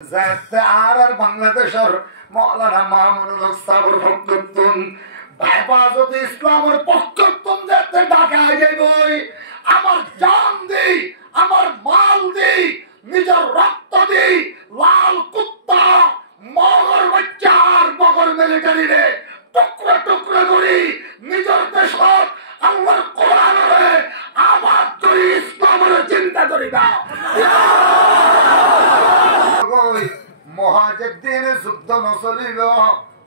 আর বাংলাদেশের মৌলানা মামুনুল হক সাবর ফকরতুন হেফাজত ইসলামের পক্ষতুন যেতে ঢাকায় যাইবই আমার জান দেই আমার মাল দেই নিজের রক্ত দেই লাল কুত্তা মগর বাচ্চার মগর মিলিটারি রে টুকরা টুকরা করি নিজের দেশত আল্লাহর কোরআনে আবাদ করি ইসলামের চিন্তা করি না মহাজেদ্দিন যুদ্ধ নচলিল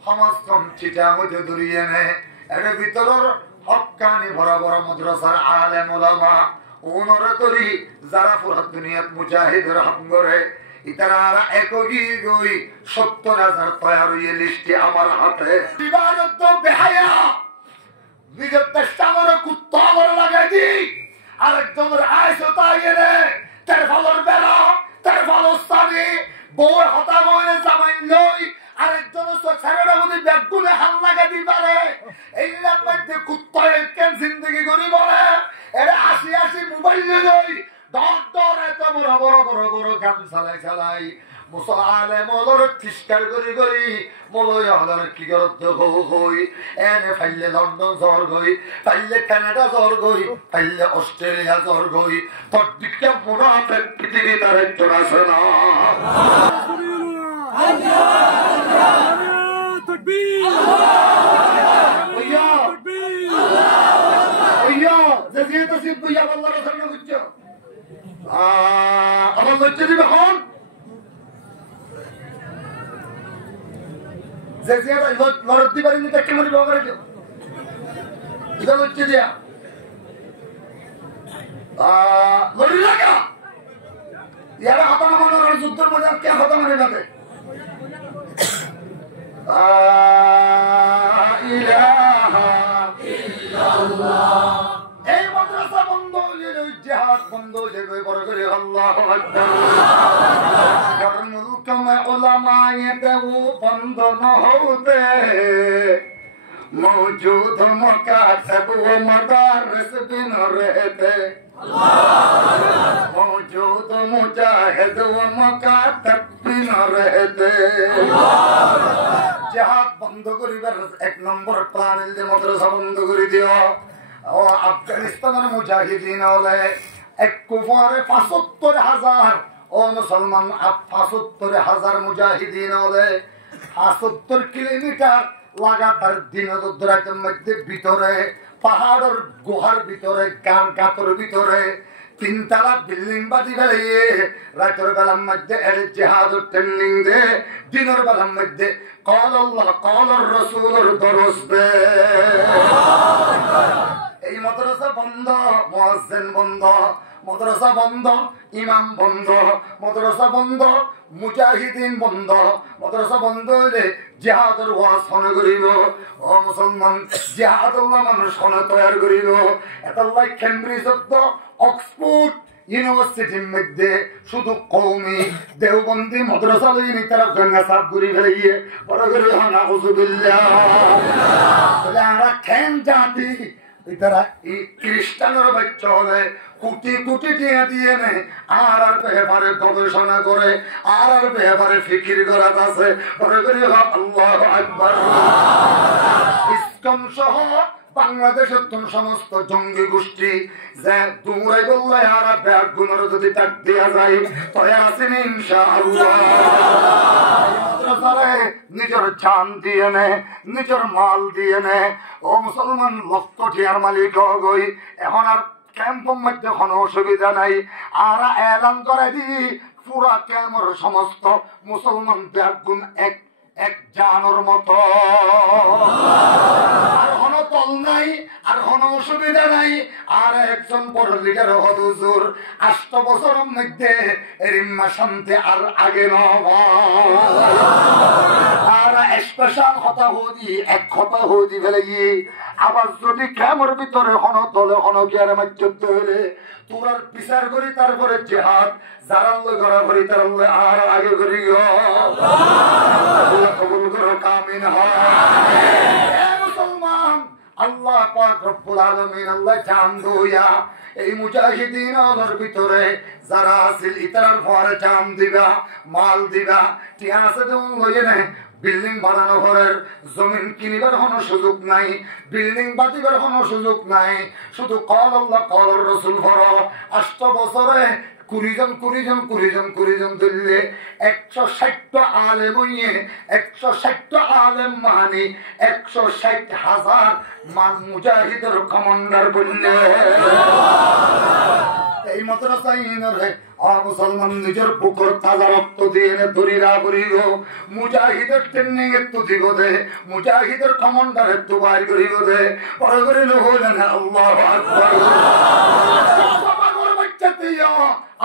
সমাজখন চিটামতে দূরিয়ে নে এর ভিতরের হক্কানি ভরা ভরা মাদ্রাসার আলেম ওলামা ওনরে তরি যারা পুরা দুনিয়াত মুজাহিদের হাঙ্গরে ইতারা একগি গই ৭০,০০০ তৈয়ার হইয়ে লিস্টে আমার হাতে ইবাদত তো বেহায়া নিজের তেষ্টামরে কুত্তা মরে লাগাই দি আরেকজনের আয়সো তাইয়ে রে তার ভালোর বেলা তার ভালো স্থানে বউর হতা বউরে জামাইন লই আরেকজন ছেলেরা যদি ব্যাগগুলো হাল লাগা দি পারে এইলার মধ্যে কুত্তায় কেন জিন্দগি করি বলে এরা আসি মোবাইল লই ডর এত বড় বড় বড় বড় গান চালাই মুসলমানে মলর তিস্কার করি মলয় হলার কি করতে হই এনে ফাইলে লন্ডন জ্বর গই ফাইলে কানাডা জ্বর গই ফাইলে অস্ট্রেলিয়া জ্বর গই তোর দিকে মনে আছে পৃথিবী তার একজন আছে না আমার লজ্জা দিবে এখন যে লড়তে পারিনি তাকে মনে ব্যবহার এটা লজ্জা দিয়া লড়ি লাগা ইয়ারা হতানা মনে যুদ্ধের মধ্যে কে হতা মানে যাবে এই মাদ্রাসা বন্ধ হইলে জিহাদ বন্ধ হয়ে গই বড় করে আল্লাহু আকবার মুলক মে উলামায়ে দেও বন্ধ ন হতে मौजूद मुकातब व मदारिस बिन रहते मौजूद मुजाहिद व मुकातब बिन रहते जिहाद बंद करिবার এক নম্বর প্ল্যান এর মাদ্রাসা বন্ধ করে দিও ও আফগানিস্তানের মুজাহিদিন হলে এক কুফারে ৭৫,০০০ ও মুসলমান ৭৫,০০০ মুজাহিদিন হলে ৭৫ কিলোমিটার লাগাতার দিনরাতের মধ্যে ভিতরে পাহাড়ের গুহার ভিতরে গাতর ভিতরে ৩তলা বিল্ডিং বাদি ফেলিয়ে রাতের বেলার মধ্যে এর জিহাদ ট্রেনিং দে দিনের বেলার মধ্যে কল আল্লাহ কল রাসূলের দরস দে এই মাদ্রাসা বন্ধ মুয়াজ্জিন বন্ধ মাদ্রাসা বন্ধ ইমাম বন্ধ মাদ্রাসা বন্ধ মুজাহিদিন বন্ধ মাদ্রাসা বন্ধ হইলে জিহাদের ওয়াজ শোনা করিব ও মুসলমান জিহাদুল্লাহ মানুষ শোনা তৈয়ার করিব এটাল্লাই কেমব্রিজ অক্সফোর্ড ইউনিভার্সিটির মধ্যে শুধু কওমি দেওবন্দি মাদ্রাসা লইনি তারা গঙ্গা সাফ করে ফেলিয়ে বড় করে নাউযুবিল্লাহ তাহলে আমরা কেন জাতি ইতারা এই খ্রিস্টানের বাচ্চা হলে কোটি কোটি টাকা দিয়ে নে আর ব্যাপারে গবেষণা করে আর ব্যাপারে ফিকির করাত আছে আল্লাহু আকবার ইসলাম সহ বাংলাদেশের সমস্ত জঙ্গি গোষ্ঠী যে দূরে বললে আর ব্যাগ গুণের যদি টাক দেওয়া যায় তবে আসেন ইনশাআল্লাহ নিজের জান দিয়ে নে নিজের মাল দিয়ে নে ও মুসলমান লক্ষ টিয়ার মালিক গই এখন আর ক্যাম্পের মধ্যে কোনো অসুবিধা নাই আর এলান করে দি পুরা ক্যাম্পের সমস্ত মুসলমান ব্যাগ গুণ এক জানোর মতো আর কোনো তল নাই আর কোনো অসুবিধা নাই আর একজন বড় লিডার হুজুর ৮ বছরের মধ্যে রিম্মা শান্তি আর আগে আর স্পেশাল কথা হদি এক কথা হদি ফেলে আবার যদি ক্যামের ভিতরে কোনো দলে কোনো গিয়ারে মাধ্যমে হলে তোর বিচার করি তারপরে জিহাদ যারা করা করি তার আর আগে করি কবুল করো কামিন হয় মুসলমান আল্লাহ পাক রব্বুল আলামিন আল্লাহ জান দুয়া এই মুজাহিদিন আলোর ভিতরে যারা আছিল ইতার পরে চাম দিবা, মাল দিবা, টিয়া আছে লইয়ে নেয়। বিল্ডিং বানানো ঘরের জমিন কিনিবার কোনো সুযোগ নাই, বিল্ডিং বাঁধিবার কোনো সুযোগ নাই, শুধু কল আল্লাহ কল রসুল ভর। 8 বছরে 20 জন দিল্লে 160টা আলেম হইয়ে 160টা আলেম মানে 160,000 মান মুজাহিদের কমান্ডার বললে। এই মাদ্রাসা ইনরে মুসলমান নিজের পুকুর তাজা রক্ত দিয়ে দরিরা করিল, মুজাহিদের ট্রেনিং একটু দিব দে, মুজাহিদের কমান্ডার একটু বাইর করিব দে, পরে করিল হলেন আল্লাহু আকবার।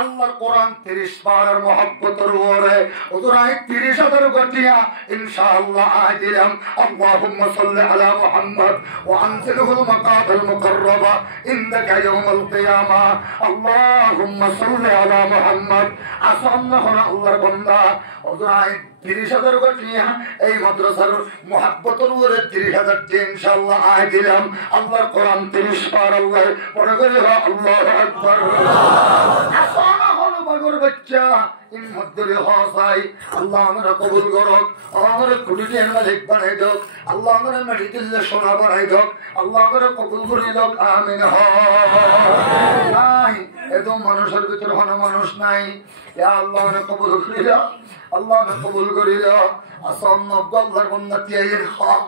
আল্লাহর কোরআন 30 পারার মহব্বতের ওরে ওদরাই 30,000 গটিয়া ইনশাআল্লাহ আদিলাম। আল্লাহুম্মা সাল্লি আলা মুহাম্মদ ওয়া আনজিলহুল মাকামাল মুকাররাবা ইনদাকা ইয়াউমাল কিয়ামা। আল্লাহুম্মা সাল্লি আলা মুহাম্মদ। আসাল্লাহু আল্লাহর বান্দা ওদরাই 30,000 গটিয়া এই মাদ্রাসার মহব্বতের ওরে 30,000 টি ইনশাআল্লাহ আদিলাম। আল্লাহর কোরআন 30 পার আল্লাহ পড়ে গেল আল্লাহু আকবার। বাচ্চা ইন মধ্যে হাসাই আল্লাহ আমরা কবুল করক, আমরা কুটির মালিক বানাই দাও, আল্লাহ আমরা মেডিকেল সোনা বানাই দাও, আল্লাহ আমরা কবুল করে দাও। আমিন। নাই এত মানুষের ভিতরে কোনো মানুষ নাই, আল্লাহ আমরা কবুল করে দাও, আল্লাহ আমরা কবুল করে দাও। আসন নব্বর বন্ধা তিয়াইয়ের হক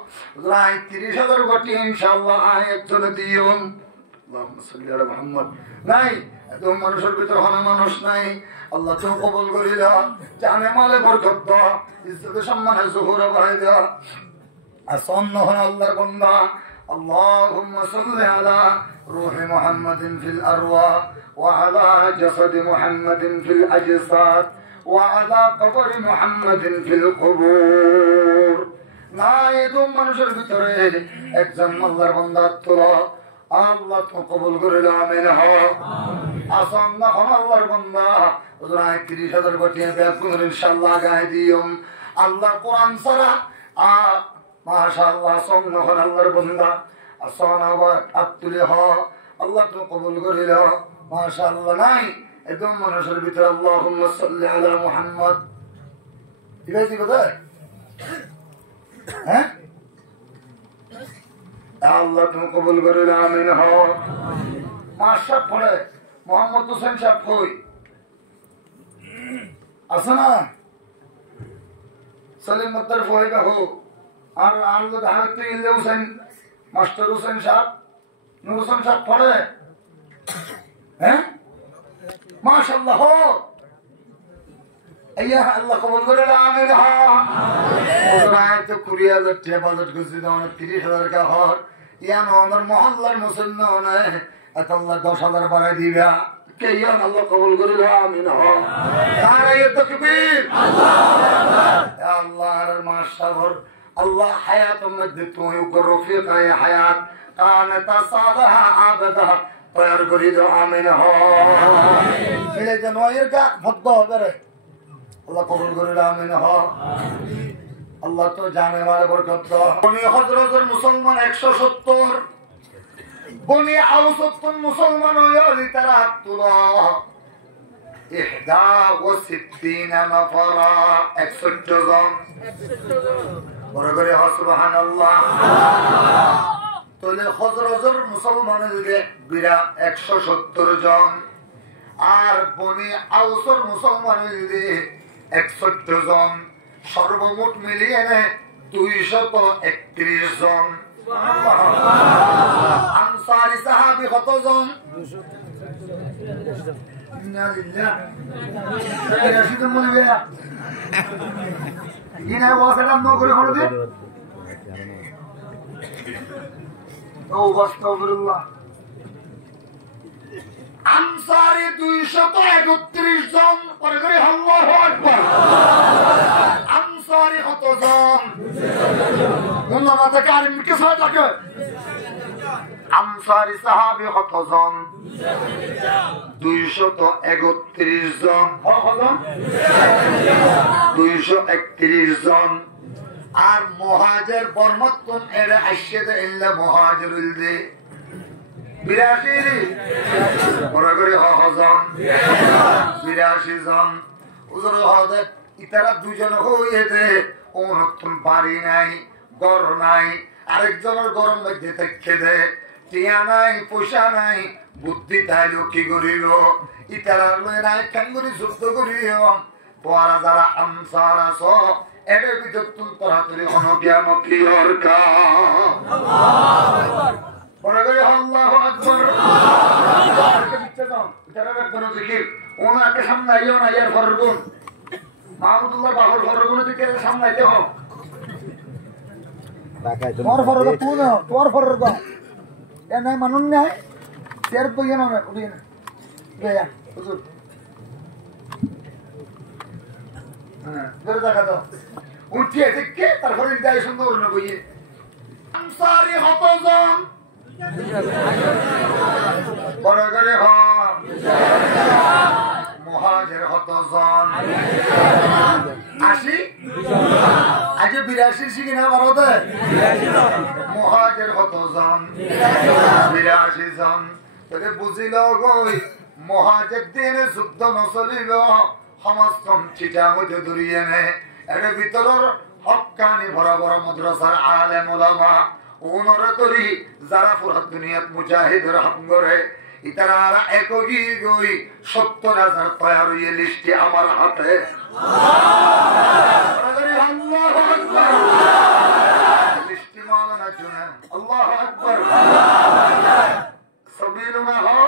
30,000 গটি ইনশাআল্লাহ আয় একজনে দিয়ন। আল্লাহুম্মা সাল্লি আলা মুহাম্মদ। নাই এত মানুষের ভিতরে কোনো মানুষ নাই, আল্লাহ তো কবুল করে দাও, জানে মালে বরকত দাও, ইজ্জতে সম্মানে জোহর বাড়াই দাও। আসন নহন আল্লাহর বান্দা আল্লাহুম্মা সাল্লি আলা রূহি মুহাম্মাদিন ফিল আরওয়াহ ওয়া আলা জাসাদি মুহাম্মাদিন ফিল আজসাদ ওয়া আলা কবরি মুহাম্মাদিন ফিল কুবুর। না এত মানুষের ভিতরে একজন আল্লাহর বান্দা তোলা, আল্লাহ তো কবুল করে দাও। আমিন। আসন নহন আল্লাহর বান্দা 30,000 গটিয়া বেকুন ইনশাআল্লাহ গায় দিও। আল্লাহ কোরআন ছাড়া মাশাআল্লাহ আসন নহন আল্লাহর বান্দা আসন আবার আতুলে হ, আল্লাহ তো কবুল করে দাও। মাশাআল্লাহ নাই একদম মানুষের ভিতরে আল্লাহুম্মা সাল্লি আলা মুহাম্মদ। ঠিক আছে কোথায়? হ্যাঁ আল্লাহ তুমি কবুল করে দাও। আমিন। মাশাআল্লাহ পড়ে মোহাম্মদ হোসেন সাহেব কই আছে না? সলিম মত্তার ফয়গা হো আর আলো দাহাতে ইল্লে হোসেন মাস্টার হোসেন সাহেব নূর হোসেন সাহেব পড়ে। হ্যাঁ মাশাআল্লাহ হো আইয়া আল্লাহ কবুল করে দাও। আমিন। ওরাই তো 20,000 টাকা বাজেট করছি দাও 30,000 টাকা হর ইয়ান আমার মহল্লার মুসলমান এত আল্লাহ 10,000 বাড়াই দিবা কে ইয়ান আল্লাহ কবুল করে দাও। আমিন। নারায়ে তাকবীর আল্লাহর মাশাআল্লাহ আল্লাহ হায়াতুল মধ্যে তুমি রফিকা হায়াত কানাত সাদাহা আবাদা তৈরি করে দাও। আমিন। ছেলে জানোয়ারের কা ভদ্দ হবে রে আল্লাহ কবুল করে দাও। আমিন। আল্লাহ তো জানে মালে বরকত দাও। বনি হযরতের মুসলমান 170, বনি আওস মুসলমান হইলি তারা তুলা 61 নফরা 61 জন বড় করে সুবহানাল্লাহ। তাহলে হযরতের মুসলমানদের বিরা 170 জন আর বনি আওসের মুসলমানদের 61 জন, সর্বমোট মিলিয়ে 231 জন। আনসারী সাহাবী কত জন? আনসারী 231 জন। আল্লাহু আকবার। আনসারী কত জন? আনসারী সাহাবী কত জন? 231 জন। 231 জন। আর মুহাজির বর্মতুন এর আশিদে ইল্লা মুহাজিরুল দে 82 বড় করে হজন 82 জন হুজুর হদে ইতারা দুজন হইতে অনতুন পারি নাই গর নাই আরেকজনের গরম মধ্যে থেকে দে টিয়া নাই পয়সা নাই বুদ্ধি তাইলো কি করিল ইতারা লয় নাই কাঙ্গুরি যুদ্ধ করিও পরা যারা আনসার আছো এর ভিতর তুল তরাতরি অনজ্ঞান প্রিয়র কা বড় করে আল্লাহু আকবার ইতারা কোন জিকির ওনাকে সামনে আইও না ইয়ার ফরগুন মাহমুদুল্লাহ বাবুর ফরগুন দিকে সামনে আইতে হোক তোমার ফরগ কোন তোমার ফরগ এ নাই মানুন নাই তের বইয়া না উঠি না গয়া হুজুর ধরে দেখা দাও উঠিয়ে দেখে তারপরে যাই সুন্দর না বইয়ে আনসারি হতজন বড় করে হ মুহাজির হতজন 80 আজ 82 শিখি না ভারতে মুহাজির হতজন 82 জন তবে বুঝিল গই মুহাজির দিনে যুদ্ধ নচলিল সমাজখন চিটা হইতে দূরিয়ে নে এর ভিতরের হক্কানি বড় বড় মাদ্রাসার আলেম ওলামা ওনরে তরি যারা পুরা দুনিয়াত মুজাহিদের হাঙ্গরে ইতারা একগি গই 70,000 তৈরি হইয়ে লিস্টে আমার হাতে আল্লাহু আকবার লিস্টে মাওলানা জুনা আল্লাহু আকবার সাবিলুনা হো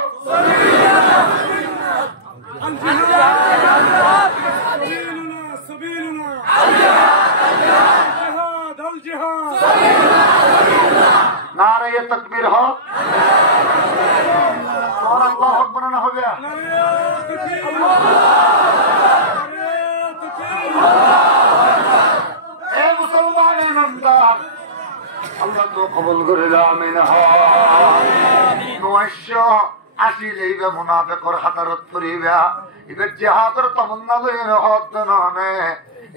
नारे तकबीर हो और अल्लाह अकबर ना हो गया ए मुसलमान इमानदार अल्लाह तो कबूल करे आमीन नौशो आशिलेबे मुनाफिकर हतारत करिबा इबे जिहादर तमन्ना लइने हद नाने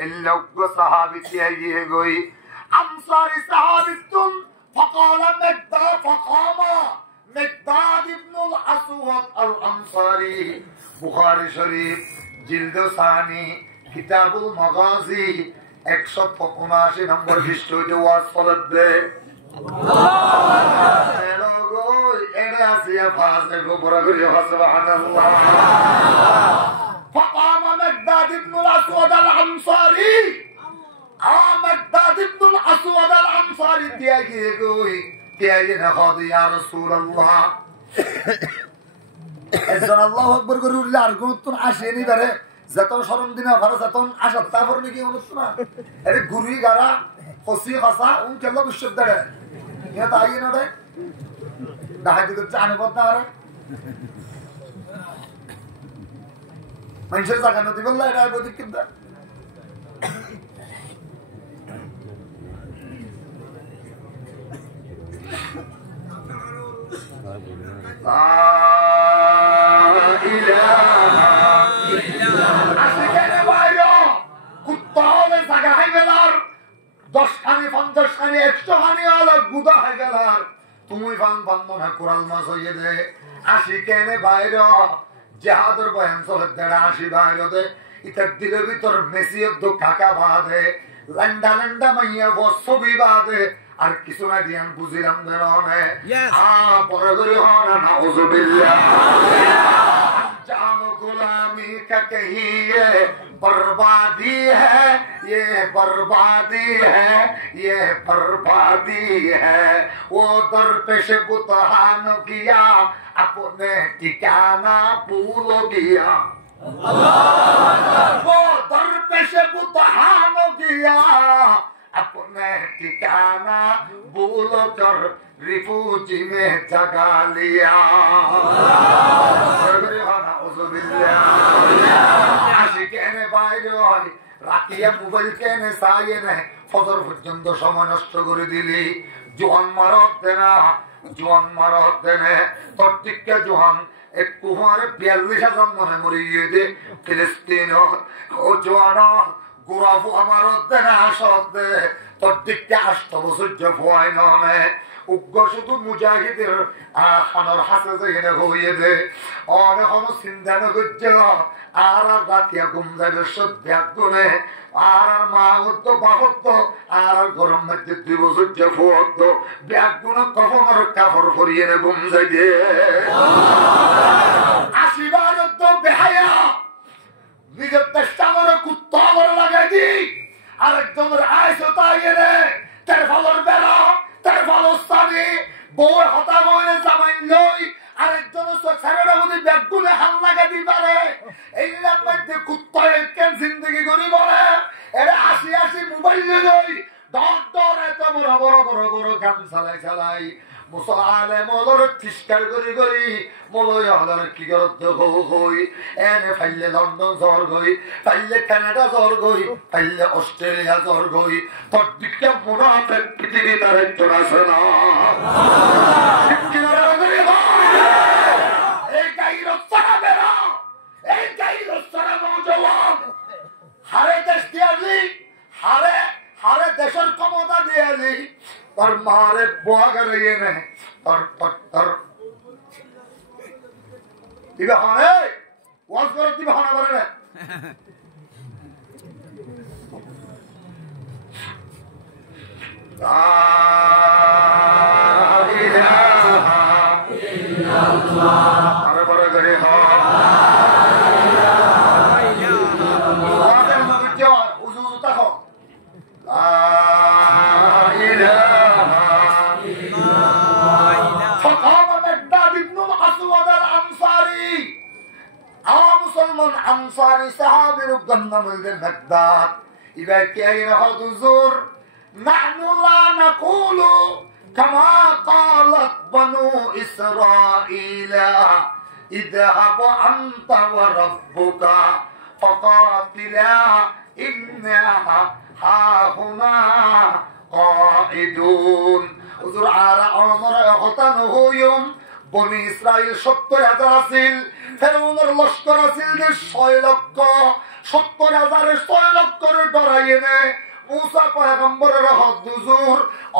इल्लाह सहाबी तियाइए गई अंसारी सहाबीतुम فقال مقداد فقام مقداد ابن الاسود الانصاري बुखारी शरीफ जिल्द सानी किताबुल मगाजी 179 नंबर पृष्ठ হইতে ওয়াজ পড়বে লোগো এনে আসিয়া ফাজে গোবরা করে সুবহানাল্লাহ فقام مقداد ابن الاسود الانصاري مقداد ابن الاسود الانصاري تيجي گوي تيجي نخاض يا رسول الله একজন আল্লাহু আকবার করে উঠলে আর গুরুত্ব আসেনি বারে যত শরম দিনা ভালো যতন আশা তারপর নাকি অনুষ্ঠ না আরে গুরুই গারা ফসি খাসা উন কেলা বিশুদ্ধ রে ইয়া তাই না রে দাহাই দিতে জানে বদ না রে মানুষের জায়গা নদী বললা এটা বদি কিদা তুমি ফান বন্ধনা কোরাল মাছ হইয়ে দে আসি কেনে বাইর জেহাদের বয়ান চলে দেড়া আসি বাইরে ইতার দিলের ভিতর মেসিয়র দু কাকা বাঁধে লন্ডা লন্ডা মাইয়া বসবি বাঁধে আর কিছু না দিয়ান বুঝিলাম দেনে পরে ধরে হনা নাউজুবিল্লাহ जाम गुलामी का कहीं ये बर्बादी है ये बर्बादी है ये बर्बादी है वो दर पेश बुतहान किया अपने ठिकाना भूल गया वो दर पेश बुतहान किया अपने ठिकाना भूल कर रिफूजी में जगा लिया রাখিয়া মোবাইল কেনে চাইয়ে নে ফজর পর্যন্ত সময় নষ্ট করে দিলি জোয়ান মারত দেনা জোয়ান মারত দেনে তোর টিকা জোয়ান একটু হরে 42,000 মনে মরিয়ে দে ফিলিস্তিন ও জোয়ান গোরাফু আমার দেনা আসত দে তোর টিকা 8 বছর যে ভয় নয় উগ্র শুধু মুজাহিদের খানোর হাসে যেখানে হইয়ে দে অনেক চিন্তা নগর্য আর রাতিয়া ঘুম যাবে সদ্যাগ গুণে আর মা হতো বাপত্ব আর গরম মধ্যে 2 বছর যে ফুয়ত ব্যাগ গুণ কখন আর কাপড় পরিয়ে ঘুম যাবে আশীর্বাদ তো বেহায়া নিজের দেশটা আমার কুত্তা আমার লাগাই দি আরেকজনের আয়সো তাই রে তার ফলর বেড়া তার ফলর স্থানে বউ হতা বইলে জামাই নই আরেকজন ছেলেরা যদি ব্যাগগুলো হাল লাগাই দি পারে এই মধ্যে কুত্তায় কেন জিন্দগি করি বলে এরা আসি মোবাইল নই ডর এত বড় বড় বড় বড় গান চালাই মুসলমানে মলর তিষ্কার করি মলয় হলার কি করত হই এনে ফাইলে লন্ডন জ্বর গই ফাইলে কানাডা জ্বর গই ফাইলে অস্ট্রেলিয়া জ্বর গই তোর দিকটা মুনাফিক পৃথিবী তার একজন আছে না এই গাইর চালাবে না এই গাইর চালানো জওয়ান হারে দেশ দিয়ালি হারে দেশের ক্ষমতা দিয়ালি তোর মারে বোয়া গেলে এনে তোর দিবে হানে ওয়াজ করে দিবে হানা করে না আরে বড় করে হ أنصاري صحابي ربنا من المقداد إذا كان حضور نحن لا نقول كما قالت بنو إسرائيل اذهب أنت وربك فقاتلا إنا هاهنا قائدون حضور على عمر يختنه يوم বনি ইসরাইল 70,000 আছিল ফেরাউনের লস্কর আছিল 6 লক্ষ 70,000 6 লক্ষের ডরাইয়ে নে মুসা পয়গম্বরের হদুজুর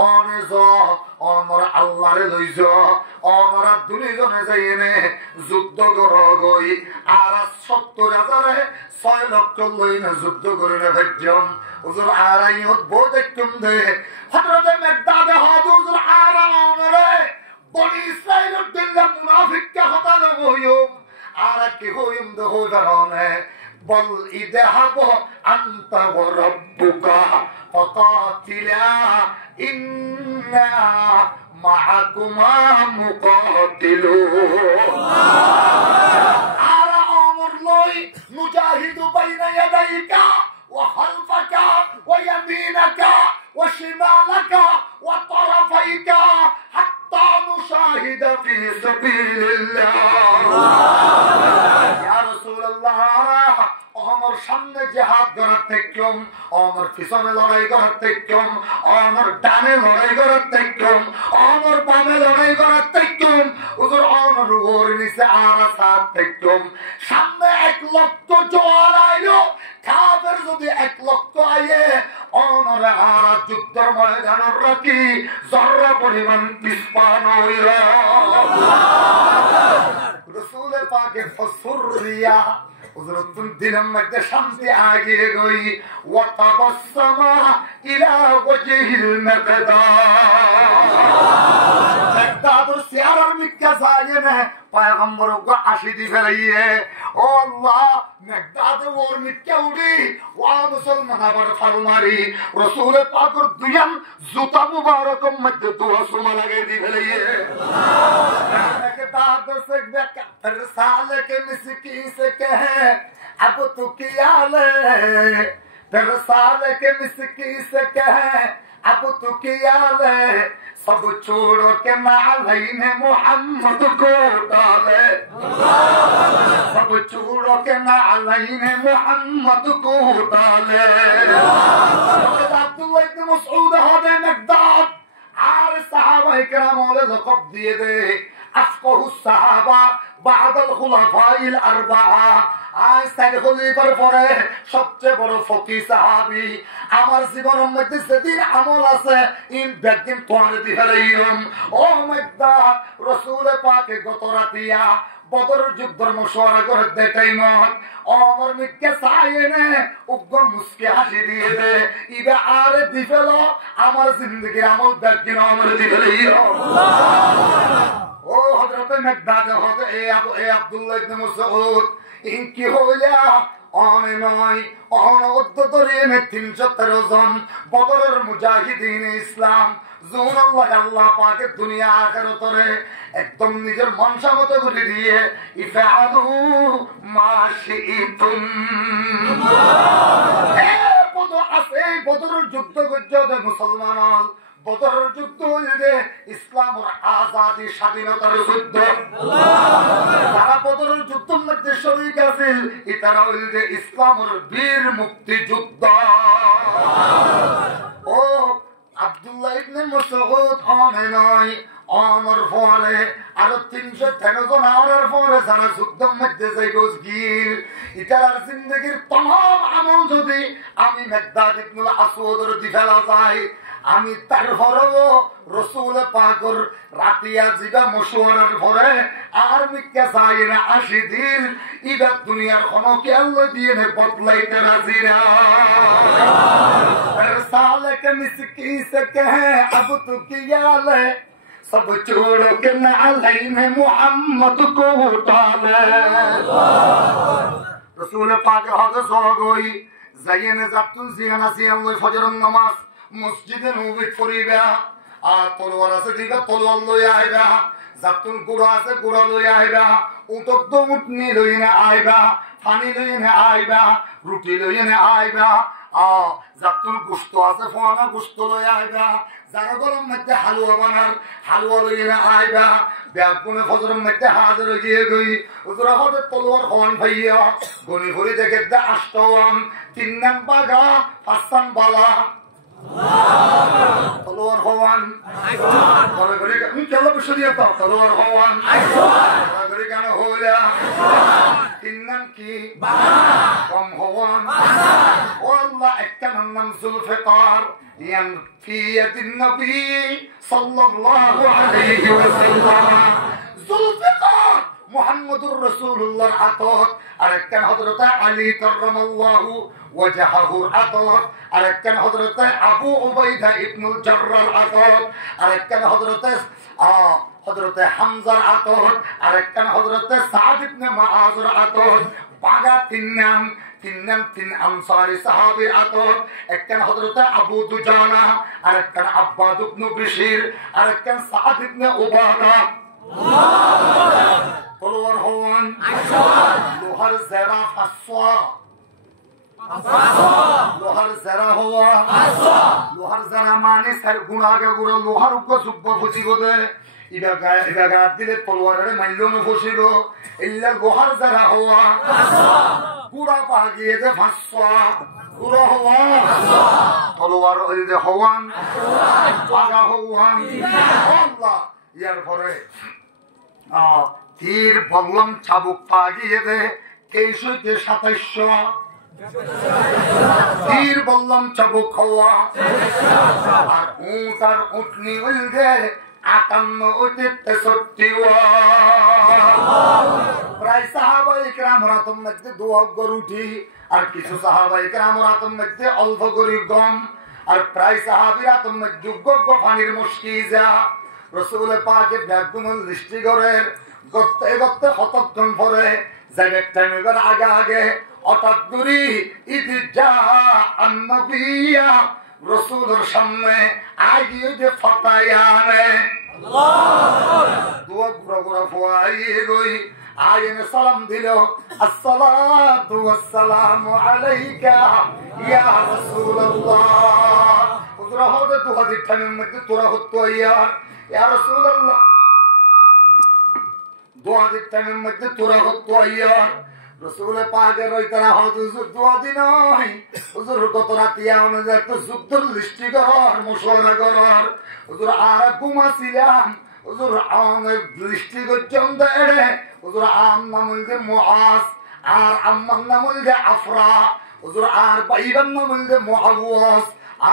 অনেজ অমর আল্লাহরে লইজ অমর দুনিজনে যাইনে যুদ্ধ করগই আর 70,000 6 লক্ষ লইনে যুদ্ধ করে না ভেজম হুজুর আরাইয়ত বহুত কম দে হযরত মেকদাদ হদুজুর আরা অমরে বনি ইসরাইলের দিল্লা মুনাফিককে হতানো হইম আর কি হইম দে হইবারনে বল ইদহাব আনতা ওয়া রাব্বুকা ফাকাতিলা ইন্না মাআকুমা মুকাতিলুন আর আমর লই মুজাহিদু বাইনা ইয়াদাইকা ওয়া খালফাকা ওয়া ইয়ামিনাকা ওয়া শিমালাকা ওয়া তারাফাইকা نشاهد في سبيل الله يا رسول الله আমার সামনে জিহাদ করতে কম আমার পিছনে লড়াই করতে কম আমার ডানে লড়াই করতে কম আমার বামে লড়াই করতে কম হুজুর আমার উপর নিচে আর সাথে কম সামনে 1 লক্ষ জওয়ান আইলো কাফের যদি 1 লক্ষ আয়ে আমার আর যুদ্ধের ময়দানে রাখি জররা পরিমাণ পিছপানো হইল রাসূল পাকের ফসুরিয়া হুজুরতুন দিলের মধ্যে শান্তি আগিয়ে গই ওয়া তাবাসসামা ইলা ওয়াজহিল মাকদাদ সিয়ারার মিক্কা যায়নে পয়গম্বর গো আশিদি ফেলাইয়ে ও আল্লাহ মাকদাদ ওর মিক্কা উড়ি ওয়া মুসলমান আবার ফরমারি রাসূল পাকের দুয়াম জুতা মুবারক মধ্যে দোয়া সুমা লাগাই দি ফেলাইয়ে माकदाद से फिर साल के मिसकी से कहे अब तू किया ले फिर साल के मिसकी से कहे अब तू किया ले सब छोड़ो के नालैने मोहम्मद को डाले सब छोड़ो के नालैने मोहम्मद को डाले अब्दुल्लाह इब्न मसऊद हदे मकदाद আর সাহাবায়ে কেরাম ওরে লকব দিয়ে দে আফকাহু সাহাবা بعد الخلفاء الاربعه আজ তাই খলিফার পরে সবচেয়ে বড় ফকিহ সাহাবী। আমার জীবনের মধ্যে সেদিন আমল আছে ইন ব্যক্তিম তোয়ারে দি ফেলাইম। ও মেঘদাত রাসূল পাকে গত রাতিয়া বদরের যুদ্ধের মশওয়ারা করে দেখাই মত আমার মিথ্যে চাইনে উগ্র মুস্কে হাসি দিয়ে দে ইবে আর দি ফেলো আমার জিন্দগি আমল ব্যক্তিম আমার দি ফেলাইম। ও হযরত মেঘদাত হযরত এ আব্দুল্লাহ ইবনে মাসউদ ইনকি হইলা অনে নয় অনবদ্য ধরে 313 জন বদরের মুজাহিদিন ইসলাম জুনুল্লাহ আল্লাহ পাকের দুনিয়া আখিরাতে একদম নিজের মনসা মতো করে দিয়ে ইফআলু মা শিইতুম। বদর আছে বদরের যুদ্ধ করতে মুসলমান বদরের যুদ্ধ হইলে ইসলামের আজাদি স্বাধীনতার যুদ্ধ। তারা বদরের যুদ্ধের মধ্যে শরীক আছিল এটারা হইলে ইসলামের বীর মুক্তি যুদ্ধ। ও আব্দুল্লাহ ইবনে মাসউদ অনে নয় অমর পরে আরো 313 জন আমলের পরে যারা যুদ্ধের মধ্যে যাই গির এটার জিন্দগির तमाम আমল যদি আমি মেঘদাদ ইবনুল আসওয়াদের দি ফেলা যায় আমি তারপরেও রাসূল পাকের রাতিয়া জিবা মশওয়ারার পরে আর মিক্কা চাই না 80 দিন ইবা দুনিয়ার কোনো কি আল্লাহ দিয়ে বদলাইতে রাজি না। साल के मिसकी से कहे अब तो किया ले सब छोड़ के नालई में मोहम्मद को उठाले। रसूल पाक हदस हो गई जाइन जातुन जियाना सियाल फजर नमाज मस्जिदे नबी पढ़िबा आ तलवार আছে দিবা তলোয়ার লই আইবা জাতুন গুড়া আছে গুড়া লই আইবা উটক দমুটনি লই না আইবা পানি লই না আইবা রুটি লই না আইবা জাতুন গোশত আছে ফোনা গোশত লই আইবা যারা গরম মধ্যে হালুয়া বানার হালুয়া লই না আইবা ব্যাগুনে ফজরের মধ্যে হাজির হয়ে গই ওজরা হতে তলোয়ার হন ভাইয়া গনি ভরি দেখে দা আষ্টওয়ান 3 নাম বাগা 5 নাম বালা তলোয়ার হওয়ান বলে করে আমি কেন বসিয়ে তো তলোয়ার হওয়ান বলে করে কেন হইলা 3 নাম কি কম হওয়ান ও আল্লাহ একটা নাম জুলফিকার ইয়ান ফি ইয়াদিন নবী সাল্লাল্লাহু আলাইহি ওয়াসাল্লাম জুলফিকার মুহাম্মদুর রাসূলুল্লাহর আতত আরেকখান হযরত আলী কাররামাল্লাহু ওয়াজহাহু আতত আরেকখান হযরত আবু উবাইদা ইবনুল জাররার আতত আরেকখান হযরত হামজার আতত আরেকখান হযরত সাদ ইবনে মুআযের আতত বাগা 3 নাম 3 আনসারী সাহাবীর আতত একখান হযরত আবু দুজানা আরেকখান আব্বাদ ইবনে বিশির আরেকখান সাদ ইবনে উবাদা। তলোয়ার হওয়ান লোহার জেরা ফাসওয়া লোহার জেরা হওয়া লোহার জেরা মানে স্যার গুণাগে গুড়ো লোহার উপর সুব্ব ফুচিব দে ইবা গায়ে দিলে তলোয়ারের মাইলনো ফুসিব ইল্লা লোহার জেরা হওয়া গুড়া পা গিয়ে যে ফাসওয়া গুড়ো হওয়া তলোয়ার ওইলে হওয়ান আগা হওয়ান আল্লাহ ইয়ার পরে তীর বললাম চাবুক পা গিয়ে দে 23-27 তীর বললাম চাবুক হওয়া আর উট আর উটনি উলগে 58-63 প্রায় সাহাবায়ে কেরামের হাতের মধ্যে 2 গরু উঠি আর কিছু সাহাবায়ে কেরামের হাতের মধ্যে অল্প করে গম আর প্রায় সাহাবীর হাতের মধ্যে গগ্গ পানির মুশকি যা রাসূল পাকের ব্যাগুন লিস্টি করে গতে গতে কতক্ষণ পরে জায়গাটা নেবার আগে আগে হঠাৎ করে ইদজা আন-নবিয়া রাসূলের সামনে আগিয়ে যে ফাতায়ানে আল্লাহু দুয়া গুরা গুরা ফুয়াইয়ে গই আয়েনে সালাম দিল আসসালাতু ওয়াসসালামু আলাইকা ইয়া রাসূলুল্লাহ উজরা হতে তো হাদিস থামের মধ্যে তোরা হতো ইয়া রাসূলুল্লাহ দোয়া দিতেন মধ্যে তোরা হতো রাসূল পাকের ওই তারা হুজুর দোয়া দিন নয় হুজুর কত রাতিয়া অনুযায়ী তো যুদ্ধের লিস্টি করার মশলা করার হুজুর আর ঘুমাছিলাম হুজুর আমাদের লিস্টি করছেন দেড়ে হুজুর আম নামে মুআজ আর আম্মার নাম হইলে আফরা হুজুর, আর ভাইয়ের নাম হইলে মুআওয়াজ,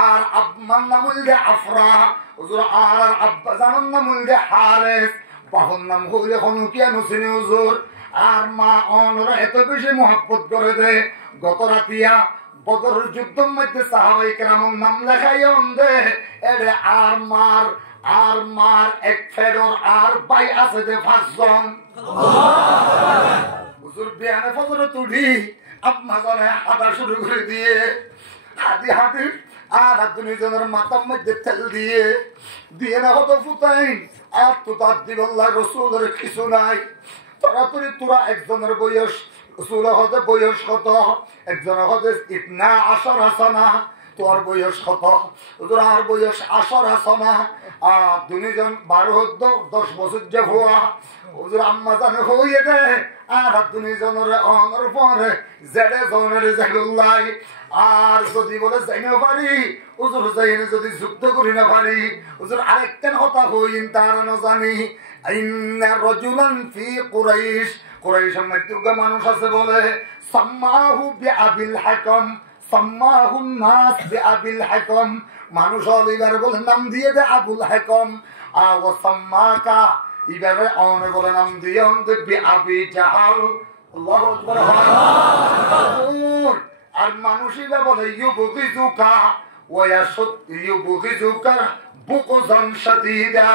আর আম্মার নাম হইলে আফরা হুজুর, আর আব্বা জানার নাম হইলে হারেস, বাবার নাম হইলে হনুকিয়া নুসিনি হুজুর। আর মা অনরা এত বেশি মহব্বত করে দে, গত রাতিয়া বদরের যুদ্ধের মধ্যে সাহাবায়ে কেরামের নাম লেখাই দে এরে আর মার এক ফেরর আর ভাই আছে যে 5 জন। হুজুর বিয়ানে ফজরে তুলি আম্মা জানে হাঁটা শুরু করে দিয়ে হাঁটি আর দুজনের মাথার মধ্যে তেল দিয়ে না হতো ফুটাইন আর তো তার দিবল্লা রসুলের কিছু নাই। তোরা একজনের বয়স রসুল হতে বয়স কত, একজনের হতে ইতনা 10 হাসানা, তোর বয়স কত, তোর আর বয়স 10 হাসানা, আর দুজন 12-10 বছর যে হওয়া হুজুর আম্মা জানে হইয়ে দে আর দুজনের অঙ্গর পরে জেডে জনের জাগুল্লাই। আর যদি বলে যাই না পারি হুজুর, যাইনে যদি যুদ্ধ করি না পারি হুজুর, আরেকটা কথা হইন তার না জানি ইন্না রাজুলান ফি কুরাইশের মধ্যে মানুষ আছে বলে সাম্মাহু বিআবিল হাকাম, সাম্মাহু নাস বিআবিল হাকাম, মানুষ হলিবার বলে নাম দিয়ে দে আবুল হাকাম, আর সাম্মাকা ইবারে অনে বলে নাম দিয়ে অন্তে বিআবি জাহাল। আল্লাহু আকবার। আর মানুষইবা বলে ইউবগিজুকা ইউবগিজুকা বুকজান শাদীদা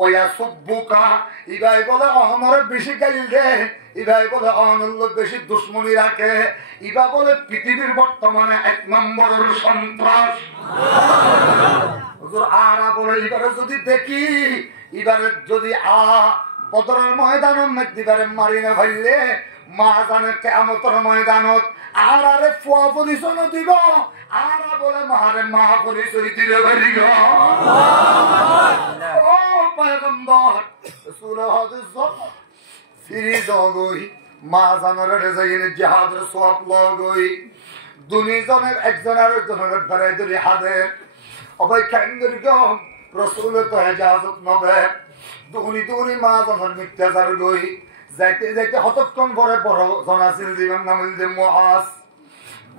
ওয়াসুবুকা, ইবাই বলে অনরে বেশি গাইল দে, ইবাই বলে অনল্য বেশি দুশ্মনী রাখে, ইবা বলে পৃথিবীর বর্তমানে 1 নম্বরের সন্ত্রাস। হুজুর আরা বলে এবারে যদি দেখি, এবারে যদি বদরের ময়দানের মধ্যে এবারে মারি না ভাইলে মা জানে কিয়ামতের ময়দানত আর আরে ফুয়া পরিচয় দিব, আর বলে মারে মা পরিচয় দিলে ভাই গো। ও পয়গম্বর রাসূল হাদিস ফিরি দগই মা জানারে যাইনে জিহাদের সওয়াব লগই দুনিজনের একজনের জনের ধরে ধরে হাদে অবৈ কেঙ্গর গো রাসূল তো ইজাজত নবে দুনি মা জানার মিত্যাজার গই যাইতে হতক্ষণ পরে বড় জনাসিল জীবন নাম হইল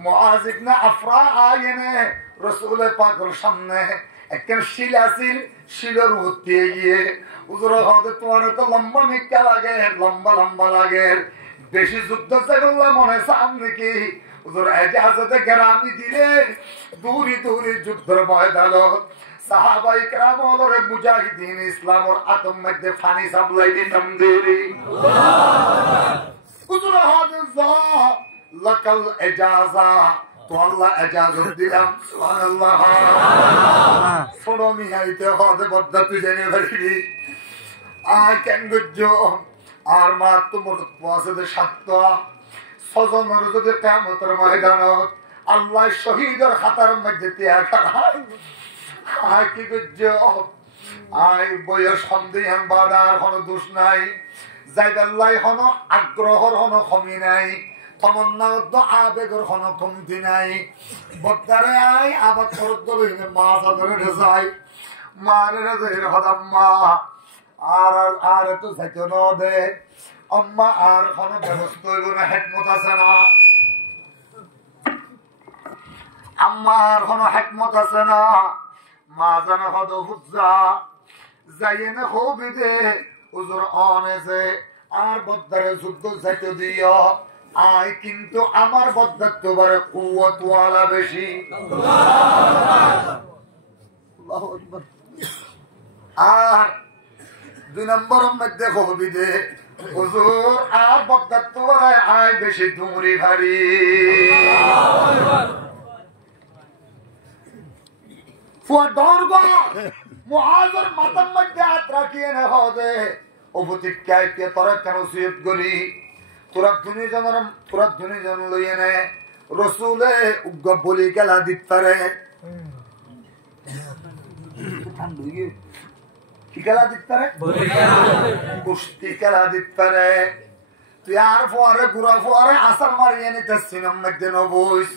মুআজ ইবনে আফরা আয়েনে রাসূল পাকের সামনে একজন শিল আসিল, শিলের উঠতে গিয়ে হুজুর হতে তোমার তো লম্বা মিক্কা লাগে, লম্বা লাগে, বেশি যুদ্ধ করলে মনে সামনে কি হুজুর ইজাজতে গ্রামি দিলে দূরি যুদ্ধের ময়দানত সাহাবায়ে কেরাম ওরে মুজাহিদিন ইসলামের আতম মধ্যে ফানি সাপ্লাই দিতাম দেরি। হুজুর হাদিস লাকাল ইজাজা, তো আল্লাহ ইজাজত দিলাম। সুবহানাল্লাহ। ছোট মিহাইতে হদে বদ্ধ তুই জেনে পারিবি আই কেন গুজো আর মা তোমার পাশে সাতটা ছজনের যদি কিয়ামতের ময়দানত আল্লাহ শহীদের খাতার মধ্যে তিয়াগ করায় আয় কি গুজো আই বয়স সন্দেহান বাদার কোনো দোষ নাই, যাইবাল্লাই কোনো আগ্রহর কোনো কমি নাই, তমন্নার আবেগের কোনো কমতি নাই। বক্তারে আয় আবার ফরত লইনে মা চাদরে যায়, মারে রে হদাম্মা আর তো যাইতে ন দে আম্মা, আর কোনো ব্যবস্থা হইব না, হিকমত আছে না আম্মা, আর কোনো হিকমত আছে না। মা জানে হদ হুজ্জা যাইনে হবি দে হুজুর অনেছে আর বদ্দারে যুদ্ধ যাইতে দিও আয়, কিন্তু আমার বদ্দার তো বারে কুওয়াত ওয়ালা বেশি। আল্লাহু আকবার। আর 2 নম্বরের মধ্যে হবি দে হুজুর আর বদ্দার তো বারে আয় বেশি ধুমরি ভারী। ফুয়া দরবা মুআজের মাথার মধ্যে হাত রাখিয়ে না হদে ও প্রতিজ্ঞায় কে তোরা কেন সুয়ত করি তোরা দুনিজন লইয়ে নে রসুলে উগ্র বলি গেলা দিত পারে কি খেলা দিত পারে কুস্তি খেলা দিত পারে তুই আর ফোয়ারে গুড়া ফোয়ারে আসার মারিয়ে নিতে সিনেম মধ্যে নবইস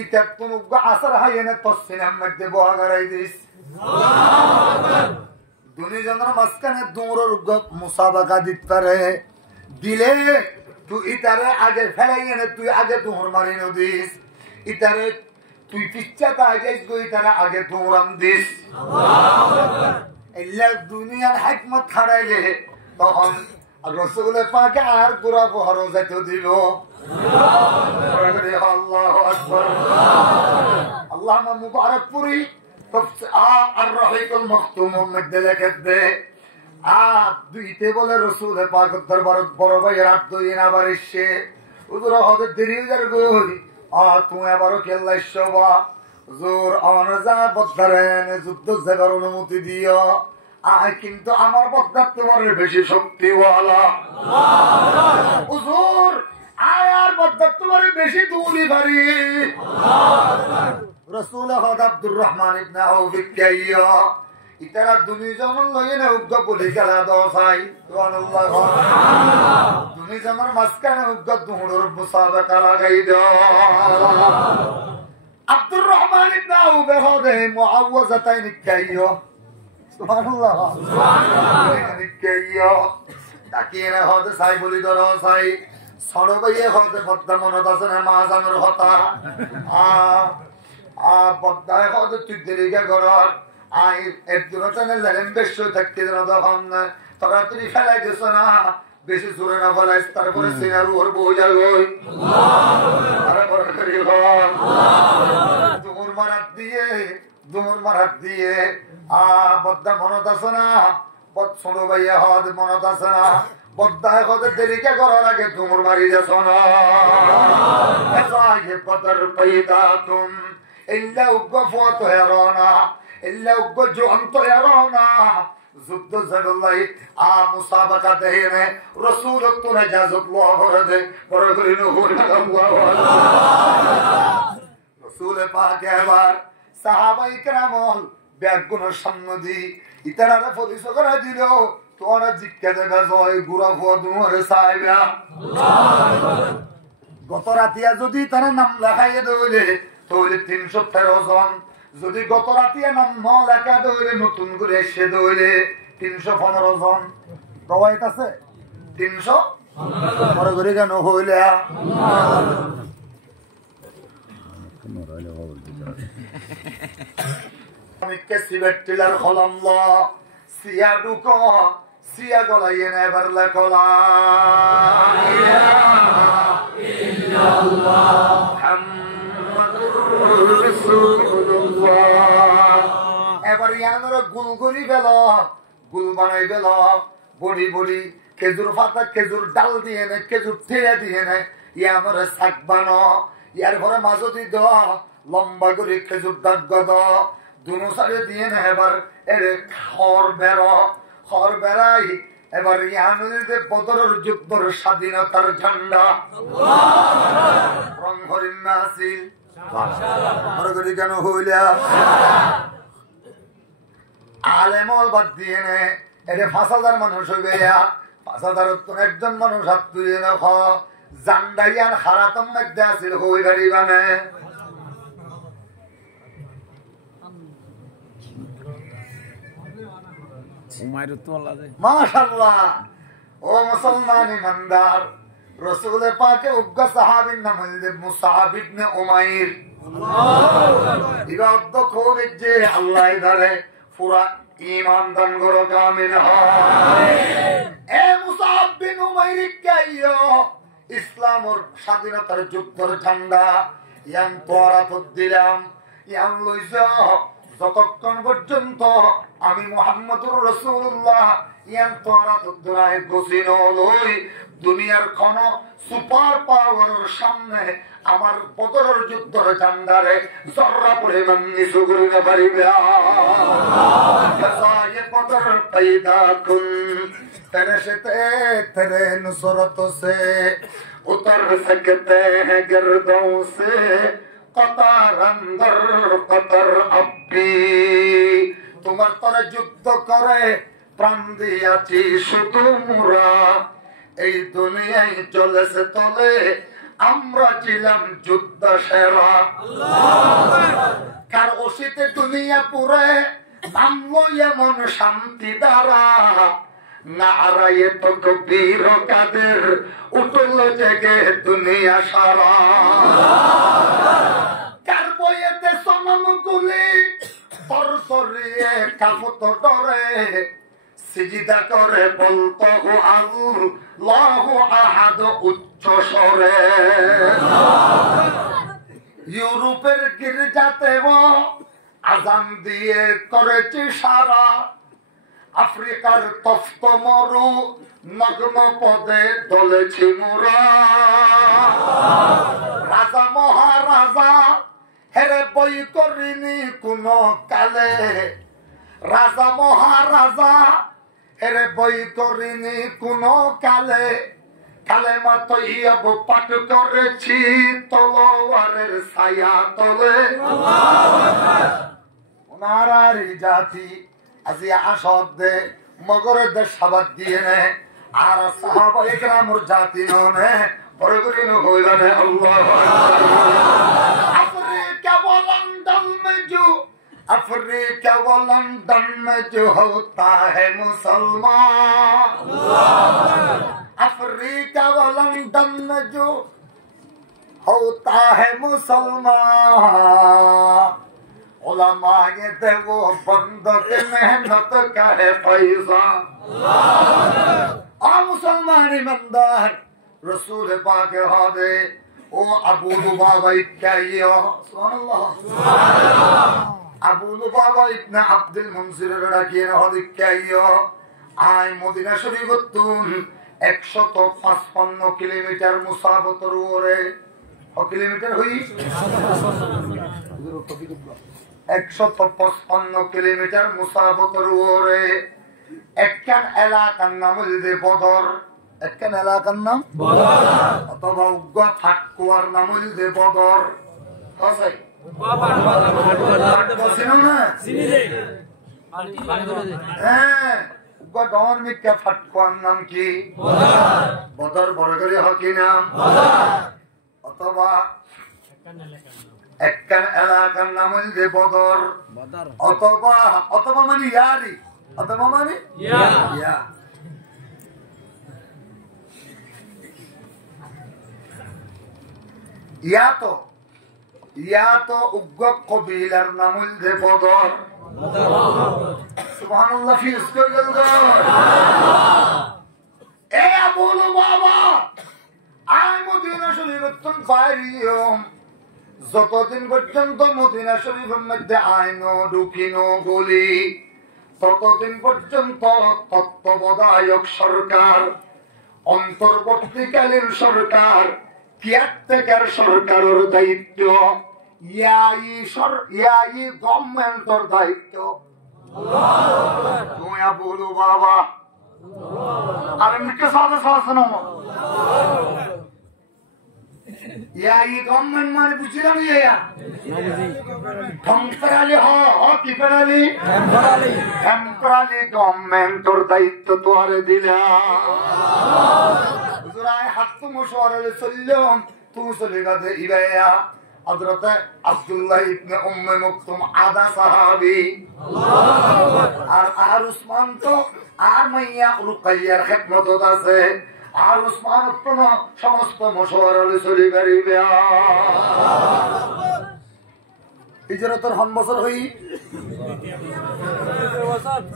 ইটা তুন উগ্র আসার হাইয়ে নে তোর সিনেম মধ্যে বহা গাড়াই দিস দুনিজনের মাঝখানে দৌড়ের উগ্র মুসাবাকা দিত পারে দিলে তুই ইতারে আগে ফেলাই এনে তুই আগে তোর মারি নদিস ইতারে তুই পিচ্ছাটা আগে ইতারে আগে তোরাম দিস এল্লা দুনিয়ার হিকমত হারাইলে তখন রাসূল পাকে আর গোরা বহর যাইতে দিব আল্লাহু আকবার আল্লাহুম্মা মুবারক পুরি আর রহিকুল মাখতুম মধ্যে লেখে দুইতে বলে রসুল পাক দরবার বড় ভাইয়ের আট দুই আবার এসে হুজুর হতে দেরি হয়ে যাবে গই তুমি আবারও খেললাইছ বা হুজুর আমার যা বদ্দারেন যুদ্ধ যাবার অনুমতি দিও কিন্তু আমার বদ্দার তোমার বেশি শক্তিওয়ালা হুজুর আর বদ্দার তোমার বেশি তুলি পারি রসুল হদ আব্দুর রহমান ইবনে আউফ কাইয়া ইতারা দুনিজমন লয়ে না উগ্গ বলে গেলা দসাই সুবহানাল্লাহ দুনিজমন মাসকানে উগ্গ দুহুর মুসাবাকা লাগাই দাও আব্দুর রহমান ইবনে আউফ হদে মুআওয়াজাতাইন কাইয়ো সুবহানাল্লাহ কাইয়ো তাকিয়ে হদে সাই বলি দরসাই সরবাইয়ে হদে বদ্দা মনত আছে না মাজানুর হতা বদ্দায় হদে তুই দেরিকে গরর আই একজনের লাগেন বেশ থাকতে তখন তাড়াতাড়ি ফেলাই দিস না বেশি জোরে না ফেলাইস তারপরে সিনার ওর বউ যাবে দুমুর মারাত দিয়ে বদ্দা মনত আছে না বদ ছোট ভাইয়া হদ মনত আছে না বদ্দায় হদে দেরিকে করার আগে দুমুর মারি যাস না বদর পয়দা তুম ইল্লা উগ্গ ফত হেরনা ইল্লা উগ্গ জোন্ত হেরনা যুদ্ধ জগল্লাই মুসাবাকা দেহে রাসূল তুনা জাযত লো হরদে পরগরিন হুরকাল্লাহু রাসূল পাক এবার সাহাবায়ে কেরাম ব্যাগুন সম্মদি ইতারা পরিচয় করে দিল তোরা জিজ্ঞা দেবে জয় গুরা ফুয়া দুমরে সাহেবা গত রাতিয়া যদি তারা নাম লেখাইয়ে দইলে তাহলে 313 জন যদি গত রাতিয়া নাম ন লেখা দইলে নতুন করে এসে দইলে 315 জন রওয়ায়াত আছে 300 বড় করে কেন হইলে আমি কেসিবেট টিলার খলাল্লাহ সিয়া দুকো সিয়া গলাইয়ে নেবার লেখলা এবার ইয়ানোর গুলগুলি ফেল গুল বানাই ফেল বড়ি বড়ি খেজুর পাতা খেজুর ডাল দিয়ে নে খেজুর ঠেয়া দিয়ে নে ইয়ানোর শাক বানো ইয়ার পরে মাঝতি দ লম্বা করে খেজুর দাগ দ দুনো সাইডে দিয়ে নে এবার এর খড় বেড়াই এবার ইয়ানুদের বদরের যুদ্ধের স্বাধীনতার ঝান্ডা রং হরিণ না আসিল কেন হইলা আলেমল বাদ দিয়ে নে এটা 5,000 মানুষ হইবে 5,000 একজন মানুষ হাত তুলে না জান্ডাইয়ান হারাতম মধ্যে আসিল হই গাড়ি বানে মাশাআল্লাহ ও মুসলমান ইমানদার রাসূল পাকে উগ্গ সাহাবীর নাম হইল মুসাব ইবনে উমাইর ইবাদত কোবে যে আল্লাহ ধরে পুরা ঈমান দান করো কামিল হয় এ মুসাব বিন উমাইর কাইয়ো ইসলামের স্বাধীনতার যুদ্ধের ঝান্ডা ইয়ান তোরাত দিলাম ইয়ান লইছো যতক্ষণ পর্যন্ত আমি মুহাম্মদুর রাসূলুল্লাহ ইয়ান তোরাত দরায় গোসিন লই দুনিয়ার কোন সুপার পাওয়ারের সামনে আমার বদরের যুদ্ধের ঝান্ডারে জর্রা পরিমাণ নিচু করে না পারিবে কাসায়ে বদর পয়দা কুন তেরে সে তেরে নুসরত সে উতর सकते हैं गर्दों से কতার অন্দর কতর আব্বি তোমার তরে যুদ্ধ করে প্রাণ দিয়াছি শুধু মোরা এই দুনিয়ায় চলেছে তলে আমরা ছিলাম যুদ্ধ সেরা কার ওসিতে দুনিয়া পুরে নামলো এমন শান্তি দ্বারা নারায়ে তাকবীর কাদের উঠল জেগে দুনিয়া সারা কার বইয়েতে সনম গুলি তরতরিয়ে কাঁপত ডরে সিজদা করে বলতো আল্লাহু আহাদ উচ্চ স্বরে ইউরোপের গির্জাতেও আজান দিয়ে করেছে সারা আফ্রিকার তপ্ত মরু নগ্ন পদে দলেছি মোরা রাজা মহারাজা হেরে বই করিনি কোন কালে রাজা মহারাজা হেরে বই করিনি কোন কালে কালেমা তৈয়ব পাঠ করেছি তলোয়ারের ছায়া তলে ওনার জাতি আজি আসদে মগরের দেশ সাবাদ দিয়ে নে আর সাহাবা ইকরামুর জাতি নে বড় করে হইলানে আল্লাহু আকবার আফ্রিকা ও লন্ডন মে जो अफ्रीका व लंदन में जो होता है मुसलमान अफ्रीका व लंदन में जो होता है मुसलमान उलमा ये दे वो बंदक मेहनत का है पैसा आ मुसलमान ईमानदार रसूल पाक हादे ओ अबू लुबाबा क्या ये सुभान अल्लाह আবু লুবাবা ইবনে আব্দুল মুনজিরের ডাকিয়ে হদিক কাইয়ো আই মদিনা শরীফতুন 155 কিলোমিটার মুসাফাতর ওরে ও কিলোমিটার হই 155 কিলোমিটার মুসাফাতর ওরে একখান এলাকার নাম হইছে বদর একখান এলাকার নাম বদর অথবা উগ্র ফাটকুয়ার নাম হইছে বদর আছে নাম কি বদর বড়গরি হকি নাম অথবা একখান এলাকার নাম হইছে বদর অথবা অথবা মানে ইয়ারি অথবা মানে ইয়া या तो उग्र कबीलार नाम दे बदर सुबहानाल्लाह फिर इसको जल्दी ए अबू लुबाबा आय मदीना शरीफतुन বাইরিয়ম যতদিন পর্যন্ত মদিনা শরীফের মধ্যে আইনো ঢুকিনো গলি ততদিন পর্যন্ত তত্ত্বাবধায়ক সরকার অন্তর্বর্তীকালীন সরকার কেয়ারটেকার সরকারের দায়িত্ব ইয়াই গভর্নমেন্টের দায়িত্ব তুমি বলো বাবা আর মিটকে সাথে শাসন ইয়াই গভর্নমেন্ট মানে বুঝলাম ইয়া টেম্পোরারি কি পেরালি টেম্পোরারি গভর্নমেন্টের দায়িত্ব তোরে দিলাম হুজুরাই হাত মুশওয়ারা চললাম তুমি চলে গেছে ইবায়া হযরত আব্দুল্লাহ ইবনে উম্মে মাকতুম আদা সাহাবী আর উসমান তো আর মাইয়া রুকাইয়ার খিদমতত আছে আর উসমান তো সমস্ত মুশওয়ারা চলে গরিবে হিজরতের হন বছর হই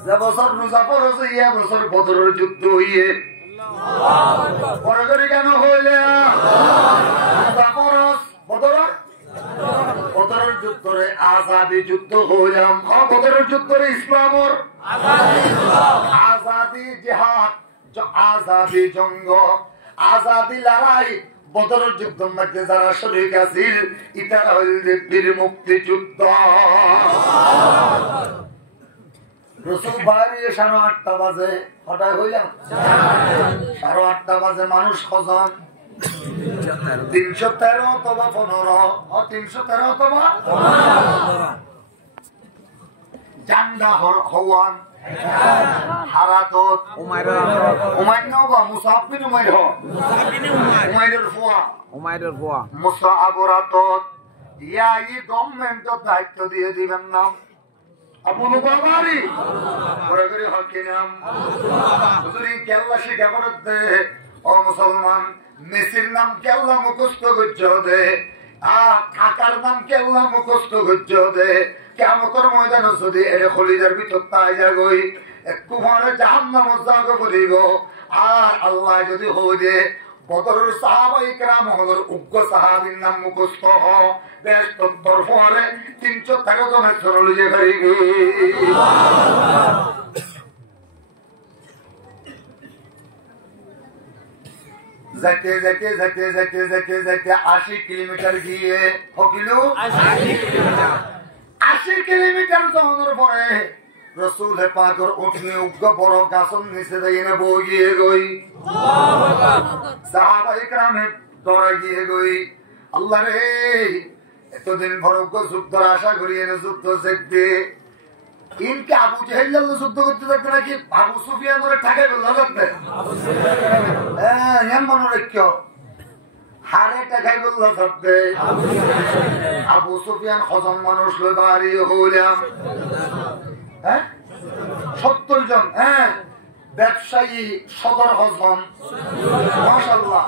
যে বছর মুজাফর হইছে ইয়া বছর বদরের যুদ্ধ হইয়ে বড় কেন হইলে বদরের যুদ্ধরে আজাদি যুদ্ধ হইলাম বদরের যুদ্ধরে ইসলামর আজাদি জিহাদ আজাদি জঙ্গ আজাদি লড়াই বদরের যুদ্ধের মধ্যে যারা শরীক আছিল ইতারা হইল বীর মুক্তি যুদ্ধ রসুল বাইরে 8:30 বাজে হঠাৎ হইলাম 8:30 বাজে মানুষ কজন 313 অথবা 15 313 অথবা 15 জান্ডা হওয়ান হারাতত উমাইর নবা মুসাব বিন উমাইর উমাইরের ফুয়া মুসাআবরাতত ইয়া ই গভর্নমেন্ট দায়িত্ব দিয়ে দিবেন না আবু বাবারি করে করে হকি নাম হুজুরি কেল্লা শিখা পড়তে ও মুসলমান মেসির নাম কেল্লা মুখস্থ করছ দে আর কাকার নাম কেল্লা মুখস্থ করছ দে কিয়ামতের ময়দানে যদি এর খলিজার ভিতর তাই যাগই একটু পরে জাহান্নাম জাগো বলিব আর আল্লাহ যদি হই দে বদরের সাহাবায়ে কেরাম হলোর উগ্র সাহাবীর নাম মুখস্থ হ বেশ তত্তর পরে 313 জনের চরলি যে করিবি যাইতে যাইতে যাইতে যাইতে যাইতে যাইতে 80 কিলোমিটার গিয়ে হকিলো 80 কিলোমিটার যাওয়ার পরে রাসূল পাকের উঠনি উগ্র বড় গাছের নিচে দাঁড়িয়ে বইয়ে গই সাহাবায়ে কেরামে দৌড়ে গিয়ে গই আল্লাহ রে এতদিন বড় যুদ্ধ আশা করি এনে যুদ্ধ দেখতে ইনকে আবু জাহেল যুদ্ধ করতে থাকতে নাকি আবু সুফিয়ান ধরে ঠাকাই বললো থাকতে হ্যাঁ মনে রাখো হারে টাকাই বললো থাকতে আবু সুফিয়ান হজন মানুষ লই বাড়ি হইলাম 70 জন ব্যবসায়ী সদর হজন মাশাআল্লাহ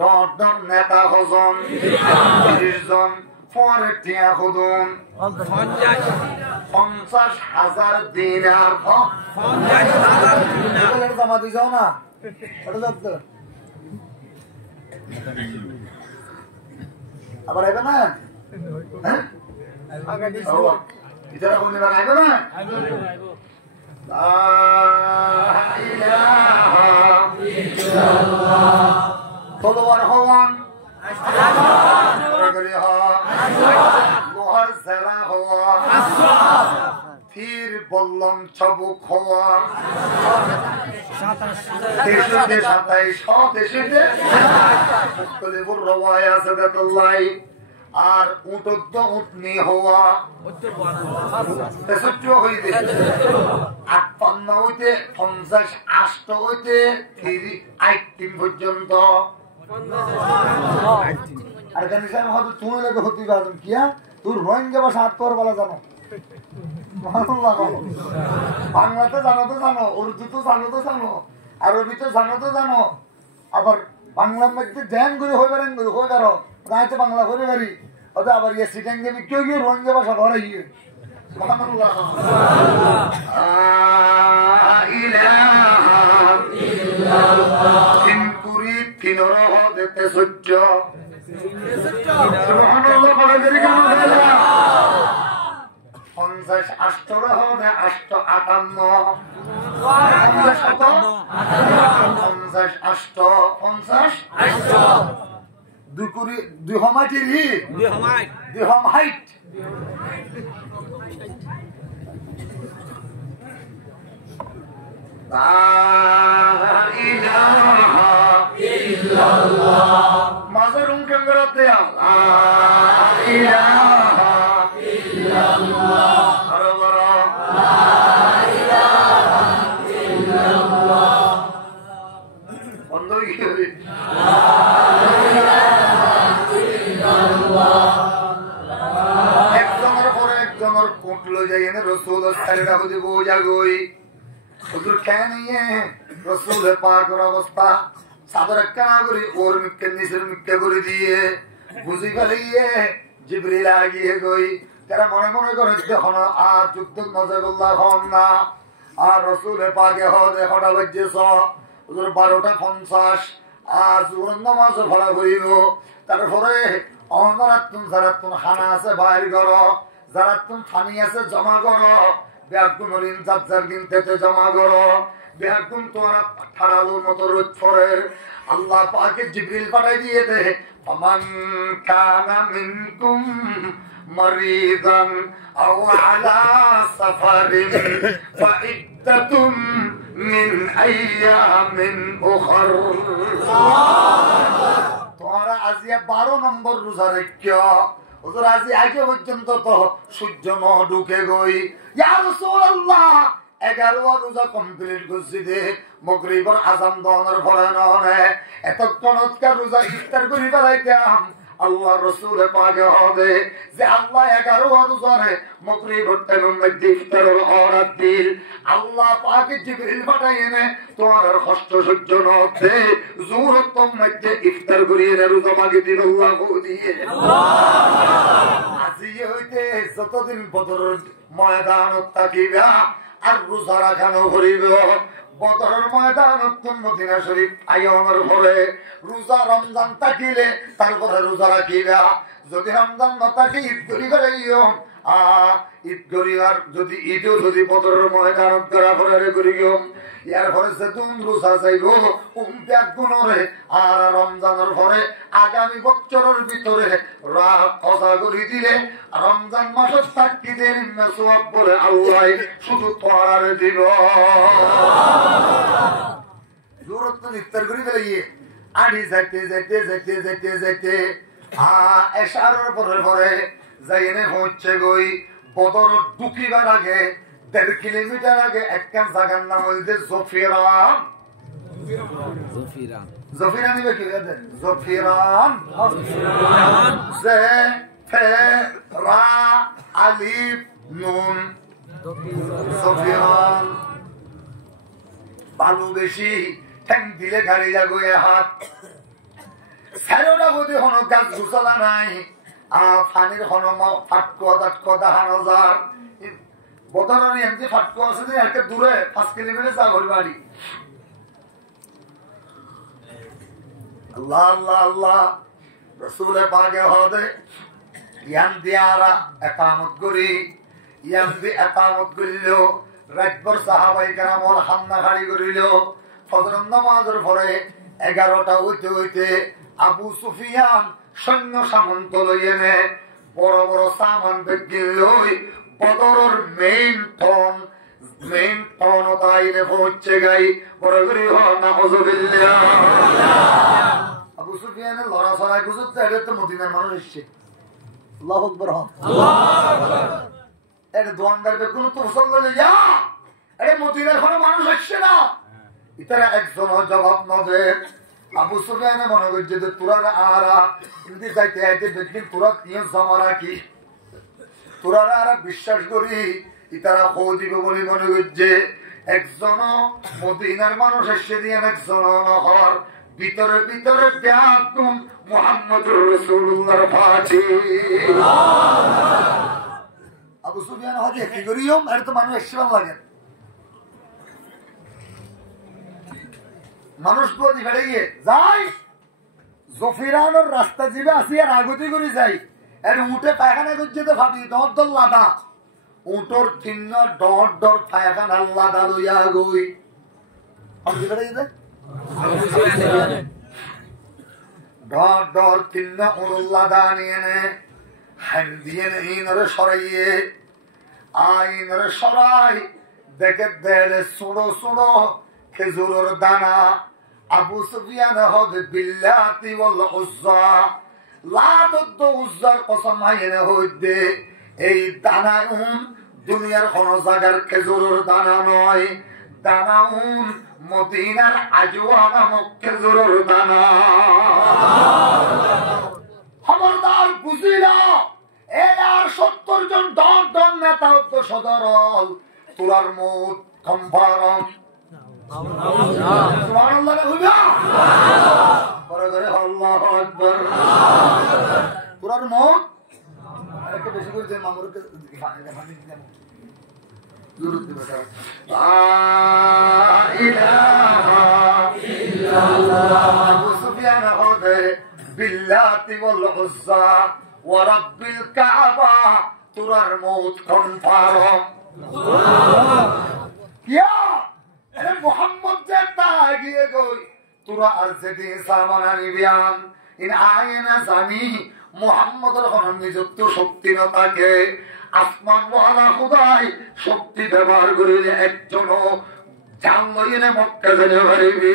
দর নেতা হজন 30 জন পরে টিয়া হদন 50,000 দিনার 50,000 জমা দিয়ে যাও না আবার আইবে না ইতারা কোন দিন আইবে না লা ইলাহা ইল্লাল্লাহ তলোয়ার হওয়ান লোহার জেরা হওয়া তীর বল্লম চাবুক হওয়া 27 আর উটদ্দ উটনি হওয়া 63 হইতে 58 হইতে 58 হইতে 18 পর্যন্ত আর কানিসান হয়তো তুমি লাগে হতে পারবেন কিয়া তোর রোহিঙ্গা ভাষা আত্মর বলা জানো বাংলাতে জানো তো জানো উর্দু তো জানো তো জানো আরবি তো জানো তো জানো আবার বাংলার মধ্যে ধ্যান করে হয়ে পারেন হয়ে পারো রাইতে বাংলা করে পারি ওটা আবার ইয়ে সিটাং গেমি কেউ গিয়ে রোহিঙ্গা ভাষা ধরে গিয়ে দেখতে সহ্য 58 হবে 58 দুই হমাইটি দুই হমাইট মাজার উনকে বেরোতে বন্ধ একজনের পরে একজনের কোট লই যাই রসুল বোঝা গই হুজুর কেন নিয়ে রসুলের পাকের অবস্থা চাদর একটা করি ওর মিথ্যে নিচের মিথ্যে করে দিয়ে বুঝি ফেলে গিয়ে জিবরিল আগিয়ে গই তারা মনে মনে করে দেখো আর যুদ্ধ মজা করলা হন না আর রসুলের পাকে হতে হঠাৎ বাজছে 12:50 আর জোহর নামাজ ভরা করিব তারপরে অনরাতুন যারাতুন খানা আছে বাইর করো যারাতুন পানি আছে জমা করো বেগুন ঋণ যার কিনতে জমা করো বেগুন তোরা ঠাড়ালোর মতো রোদ ফরের আল্লাহ পাকে জিবরিল পাঠাই দিয়ে দে ফামান কানা মিনকুম মারিদান আও আলা সাফারিন ফাইদ্দাতুম মিন আইয়ামিন উখর তোরা আজিয়া 12 নম্বর রোজা রাখিও হুজুর আজি আগে পর্যন্ত তো সূর্য ন ঢুকে গই ইয়া রাসূলুল্লাহ 11 রোজা কমপ্লিট করছি দে মাগরিবের আযান দেওয়ার পরে নয় এতক্ষণ রোজা ইফতার করি বেলাইতাম আল্লাহ রসুল পাকে হবে যে আল্লাহ 11 রোজারে মকরি ঘটতেন মধ্যে ইফতারের অরাত দিল আল্লাহ পাকে জিবরিল পাঠাই এনে তোমার কষ্ট সহ্য নতে জোরতম মধ্যে ইফতার করিয়ে রোজা মাগে দিল আল্লাহ দিয়ে আজি হইতে যতদিন বদরের ময়দানত থাকিবা আর রোজা রাখানো করিব বদরের ময়দানত মদিনা শরীফ আইয়ানোর পরে রোজা রমজান থাকিলে তারপরে রোজা রাখিবা যদি রমজান না থাকে ঈদ করি করাইও ঈদ করি আর যদি ঈদও যদি বদরের ময়দানত করা পরে করিও ইয়ার পরে সে তুম রোজা চাইব ত্যাগ গুণরে আর রমজানের পরে আগামী বছরের ভিতরে রাত কথা করে দিলে রমজান মাসের সাক্ষী দেন সওয়াব বলে আল্লাহ শুধু তোয়ার দিব জোরত ইফতার করে দিলে আড়ি যাইতে যাইতে যাইতে যাইতে যাইতে এশারের পরে পরে যাইনে হচ্ছে গই বদর ঢুকিবার আগে 1.5 কিলোমিটার আগে একটা জায়গার নাম হইছে জফিরান জফিরান নিবে কি জফিরান জে ফে রা আলিফ নুন জফিরান বালু বেশি ঠ্যাং দিলে গাড়ি যাগো হাত সারোটা গদি হনো গাছ ঘুষলা নাই পানির হনো ফাটকো দাটকো দেখানো যার বদরের এমনি ফাটকো আছে যে একটা দূরে 5 কিলোমিটার যা ঘর বাড়ি আল্লাহ আল্লাহ আল্লাহ রসুলে পাকে হদে ইয়ান দিয়ারা একামত করি ইয়ান দি একামত করিল রাতভর সাহাবাই কেরামল হামনা খাড়ি করিল ফজর নামাজের পরে 11টা হইতে হইতে আবু সুফিয়ান সৈন্য সামন্ত লই এনে বড় বড় সামান বেগি লই বদরের মেইন টন তাইনে পৌঁছে গাই বড় করে নাউযুবিল্লাহ আবু সুফিয়ানের লড়া ছড়াই গুজরতে এটা তো মদিনার মানুষ এসছে আল্লাহু আকবার আল্লাহু আকবার এটা দোয়ানদার বেগুন তো মুসলমান যা আরে মদিনার কোনো মানুষ এসছে না ইতারা একজন জবাব না দেয় আবু সুফিয়ান মনে করছে যে তোরা আরা ইন্দি যাইতে আইতে দেখি তোরা নিয়ে জমা রাখি তোরা আরা বিশ্বাস করি ইতারা খো দিব বলে মনে করছে একজন মদিনার মানুষ এসে দিয়ে একজন নহর ভিতরে ভিতরে ব্যাকুম মুহাম্মদুর রাসূলুল্লাহর ফাঁসি আবু সুফিয়ান হজে কি করিও আর তো মানুষ এসে লাগে মানুষ তো দিকে গিয়ে যাই জফিরানোর রাস্তা জিবে আসি আর আগতি করে যাই আর উঠে পায়খানা করছে তো ভাবি দর লাদা উঠোর চিহ্ন ডর পায়খানা লাদা লইয়া গই ডর চিহ্ন লাদা নিয়ে নে হ্যান দিয়ে ইনরে সরাইয়ে আইনরে সরাই দেখে দেড়ে সুড়ো সুড়ো খেজুরের দানা আবু সুফিয়ান হবে বিল্লাতি ওয়াল উজ্জা লাদুদ উজ্জার কসম মাইনে হইতে এই দানা দুনিয়ার কোন জায়গার খেজুরের দানা নয় দানা মদিনার আজওয়া নামক খেজুরের দানা খবরদার বুঝিলা এর আর 70 জন ডন নেতা তো সদরল তোরার মুখ কম্পারম সুবহানাল্লাহ হুয়া পরে করে আল্লাহু আকবার পুরার মুখ আরেকটু বেশি করে দেন মামুরকে পানি দিলাম জরুরত দিবা লা ইলাহা ইল্লাল্লাহ আবু সুফিয়ান হবে বিল্লাতি ওয়াল উজ্জা ওয়া রাব্বিল কাবা তুরার মউত কনফারম ইয়া আরে মুহাম্মদ যেটা গিয়ে গই তুরা আর যেদিন সামানা নিবিয়ান ইন আয়না জানি মুহাম্মদের কোন নিযুক্ত শক্তি না থাকে আসমান ওয়ালা খুদাই শক্তি ব্যবহার করিলে একজন জান লইনে মক্কা যেতে পারবে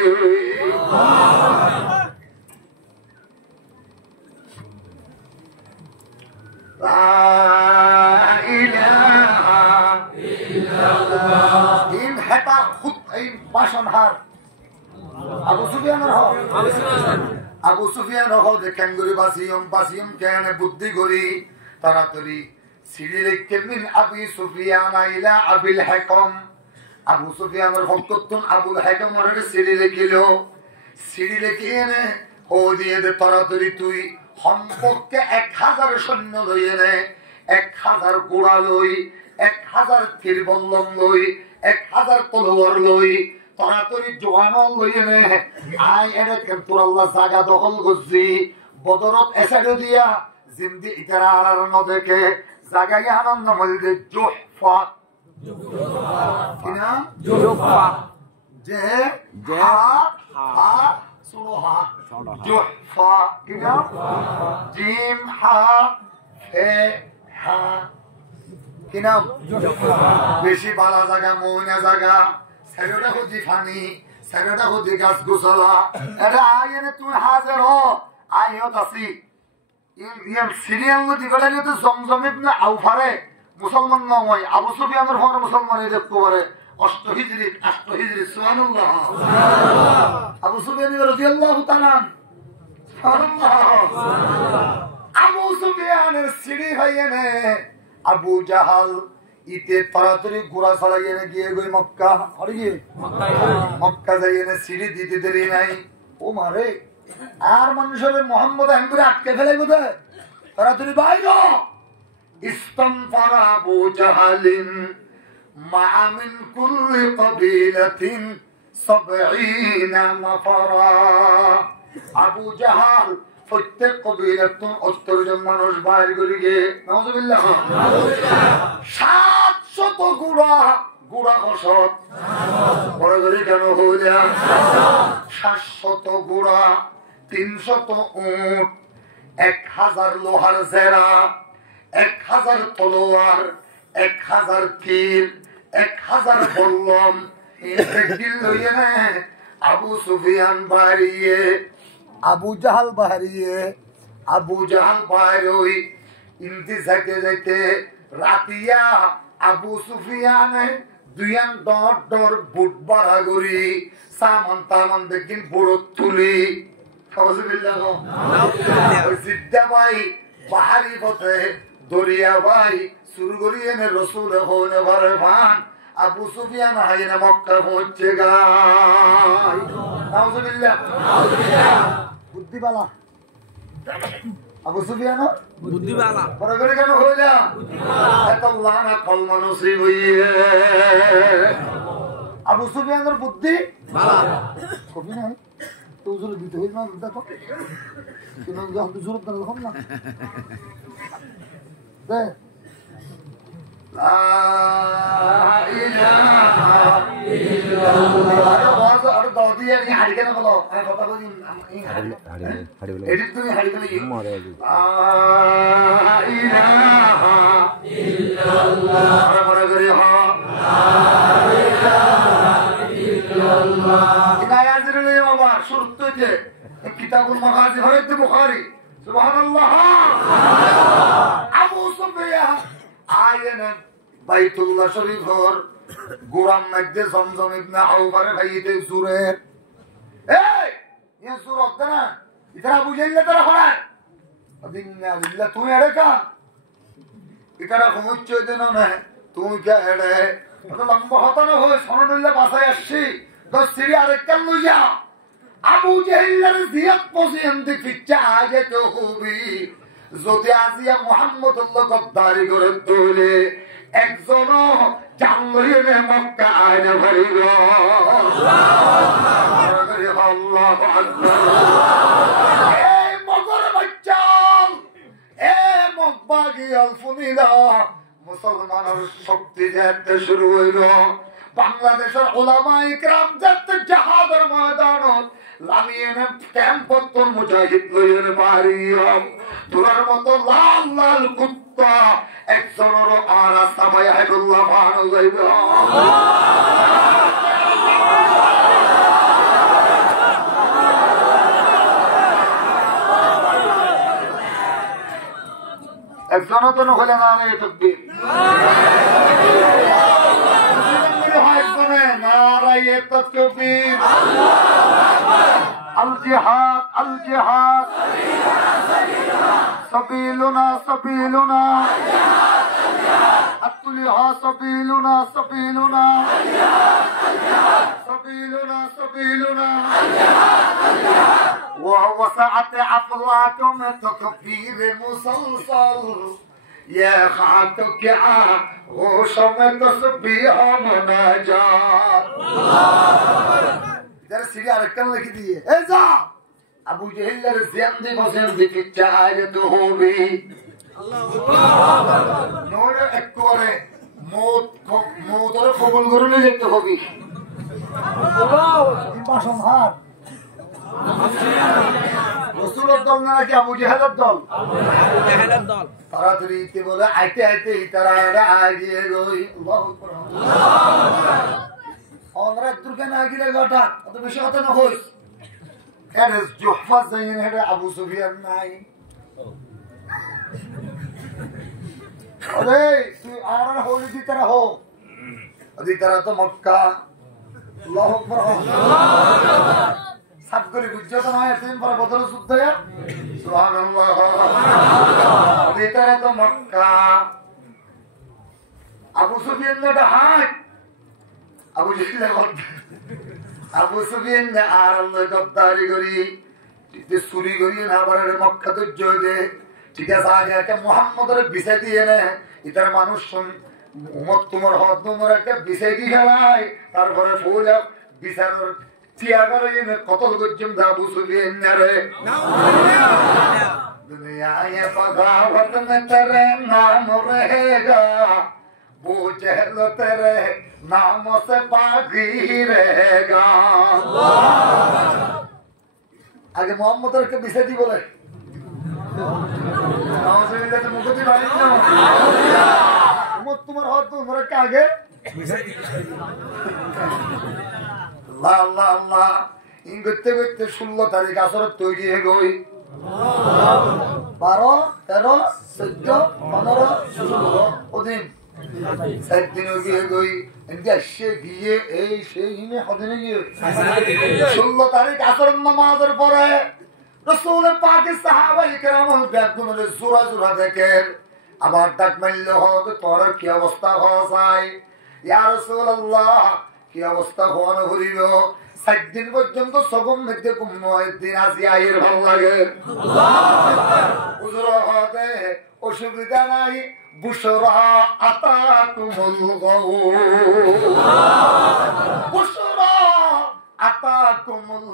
লা ইলাহা ইল্লাল্লাহ ইন হাতা খুদ এই বাসনহার আবু সুফিয়ানের আবু সুফিয়ান কেঙ্গুরি বাসিয়ম কেন বুদ্ধি করি তাড়াতাড়ি সিঁড়ি রেখে মিন আবি সুফিয়ান ইলা আবিল হাকম আবু সুফিয়ানের হকতুন আবুল হাকমের সিঁড়ি রেখিল সিঁড়ি রেখে এনে ও দিয়ে দে তাড়াতাড়ি তুই সম্পর্কে 1000 সৈন্য লই এনে 1000 ঘোড়া লই 1000 তীরবল্লম লই 1000 তলোয়ার লই তাড়াতাড়ি জোয়ান লই এনে আই এনে তোর আল্লাহ জায়গা দখল করছি বদরত এসাইডে দিয়া জিন্দি ইতারা আর নদেকে জায়গায় আনন্দ মলদে জোহফা কিনা জোহফা যে হা সুনো হা জোহফা কিনা জিম হা ফে হা কিনা বেশি বালা জায়গা মহিনা জায়গা সেটা হচ্ছে ফানি সেটা হচ্ছে গাছ গোছলা এটা আগে তুমি হাজার হ আইহত আছি সিরিয়াল নদী গড়ালি তো জমজম ইবনে আউফারে মুসলমান নয় আবু সুফিয়ানের ফর মুসলমান এই দেখতে পারে 8 হিজরি সুবহানাল্লাহ আবু সুফিয়ান রাদিয়াল্লাহু তাআলা সুবহানাল্লাহ আবু সুফিয়ানের সিঁড়ি হইয়েনে আবু জাহাল ইতে তাড়াতাড়ি ঘোড়া চালাইয়ে গিয়ে গই মক্কা আরে গিয়ে মক্কা যাইয়ে সিঁড়ি দিতে দেরি নাই ও মারে আর মানুষের মোহাম্মদ আহমদে আটকে ফেলে কোথায় তাড়াতাড়ি বাইরে ইস্তানফারা আবু জাহালিন মা মিন কুল্লি কাবিলাতিন 70 নাফারা আবু জাহাল প্রত্যেক কবিলাত 70 জন মানুষ বাইরে করে গিয়ে নাউজুবিল্লাহ 700 গুড়া কসত বড় করে কেন হইলা 700 গুড়া 300 উট 1000 লোহার জেরা 1000 তলোয়ার 1000 তীর 1000 বল্লম আবু সুফিয়ান বাড়িয়ে আবু জাহাল বাইরে ইন্তি যাইতে যাইতে রাতিয়া আবু সুফিয়ানে দুইয়ান ডর বুট বাড়া করি সামান তামান দেখিন বুড়ো তুলি সিদ্ধা ভাই পাহাড়ি পথে দরিয়া ভাই শুরু করি এনে রসুল হনে ঘরে ভান আবু সুফিয়ান হাইনা মক্কা পৌঁছে গাই নাউজুবিল্লাহ বুদ্ধিবালা আবু সুফিয়ান বুদ্ধিবালা বড় করে কেন হইলা এত লানা কলমা নসিব হইয়ে আবু সুফিয়ানের বুদ্ধি বালা কবি নাই তো জোর দিতে হইল না দেখো কিন্তু যখন জোর না দেখো না দে লা ইলাহা ইল্লাল্লাহ আর দাদি আর হাড়ি কেন বলো আমি কথা বলি হাড়ি বলো এডিট তুমি হাড়ি বলি মারে লা ইলাহা ইল্লাল্লাহ আর বড় করে হ লা ইলাহা ইল্লাল্লাহ ইনায়াজের বাবা শুরুতে কিতাবুল মাগাজি হযরত বুখারী সুবহানাল্লাহ আবু সুফিয়ান আয়েন বাইতুল্লাহ শরীফর গোরাম মধ্যে জমজম ইবনে আউফারে ভাইতে সুরের এই ये सूरत ना इतना बुझेले तेरा खड़ा अदिन्ना लिल्लाह तू एड़े का इतना घुमुच्चे देना ना तू क्या एड़े तो लंबा होता ना हो सोनडुल्ला पासाय আসছি তো সিরি আরেকটা লইয়া আবু জাহেলের জিয়াত পছন্দি ফিচ্চা আগে তো হবি যদি আজিয়া মুহাম্মদুল্লাহ গদ্দারি করে তোলে একজন জানলে মক্কা আয়না ভরিল আল্লাহু আকবার এই মগর বাচ্চা এই মগবাগি আলফুনিলা মুসলমানের শক্তি যেতে শুরু হইল বাংলাদেশের উলামা ইকরাম যেতে জিহাদের ময়দানত লামিয়েনে ক্যাম্পতন মুজাহিদ লইয়ের মারিয়াম তোরার মতো লাল লাল কুত্তা একজনেরও আর সামাই হাইদুল্লাহ বানো যাইব একজনও তো নহলে না রে তাকবীর নারায়ে তাকবীর আল জিহাদ الجهاد سبيلنا سبيلنا الطلها سبيلنا سبيلنا سبيلنا سبيلنا ووسعت عفواكم تكبير مسلسل يا خاتك غوشم تسبيح مناجات इधर सीढ़ी अड़कन लगी दी है ऐसा अबू जहल ज़िंदे बसें दिखे चाहे तो हो भी नोरे एक्कोरे मौत और कबूल करूँ ले जाते होगी इमाम हार रसूलुल्लाह दल ना कि अबू जहल दल तारातरी ते बोला आते आते इतरा आगे गई अल्लाह अकबर और दुर्गा नागिले गाटा तो विश्वास न होई एड जुहफा जैन है अबू सुफियान नहीं अरे तू आरन होली की तरह हो अभी तरह तो मक्का अल्लाह अकबर सब को गुज्जत ना है तीन पर बदल शुद्ध है सुभान अल्लाह अभी तरह तो मक्का अबू सुफियान ने हाथ अबू सुफियान ने आरल्ले गद्दारी करी ते सुरी करी ना बारे मक्का तो जो दे ठीक है आगे के मोहम्मद रे बिसे दिए ने इधर मानुष सुन उम्मत तुम्हार हाथ तुम्हार के बिसे दी खलाई তারপরে ফুল বিসার তিয়া করে ने কতল গজ্জম দা अबू सुफियान ने रे दुनिया ये बगावत में तेरे नाम रहेगा वो जहल तेरे नामों से बागी रहेगा आगे मोहम्मद के विषय दी बोले तो मुझे भाई तुम्हारे हाथ तो उम्र के आगे अल्लाह अल्लाह अल्लाह इन गत्ते गत्ते 16 तारीख আসরত তৈরি হয়ে গই 12 13 14 15 16 ওদিন दिन हो गई इनके गए षोलो तारीख असर नमाज रसूल पाक साहाबा इकराम बैगुनले जुरा जुरा देखें আবার ডাক মারলে হবে তোর কি অবস্থা হয় ইয়া রাসূলুল্লাহ কি অবস্থা হওয়ানো হইল 7 দিন পর্যন্ত সগম মধ্যে ঘুম হয় দিন আসি আয়ের ভালো লাগে আল্লাহু হুজুর হবে অসুবিধা নাই বুশরা আতাকুমুল গাউম বুশরা আতাকুমুল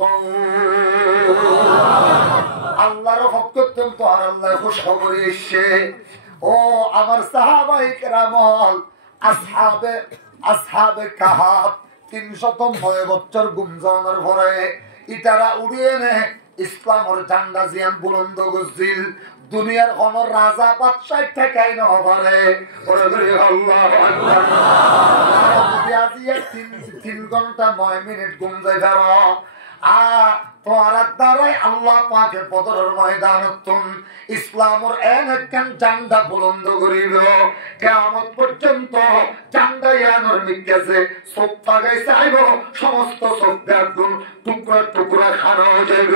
গাউম আল্লাহর হুকুম তো আর আল্লাহ খুশখবর এসে ও আমার সাহাবায়ে কেরাম আসহাবে কাহাব 309 বছর গুমজানোর পরে ইতারা উড়িয়ে নে ইসলামের ঝান্ডা জিয়ান বুলন্দ গজিল দুনিয়ার কোন রাজা বাদশা ঠেকাই না পারে ওরে বলি আল্লাহু আকবার আজিয়া 3 ঘন্টা 9 মিনিট ঘুম যায় ধরো তোরা দ্বারাই আল্লাহ পাকের পদরের ময়দানতুন ইসলামের একখান ঝান্ডা বুলন্দ করিল কিয়ামত পর্যন্ত ঝান্ডা ইয়ানোর নিকেছে সব পাগাই চাইব সমস্ত সব একদম টুকরা টুকরা খানো যাইব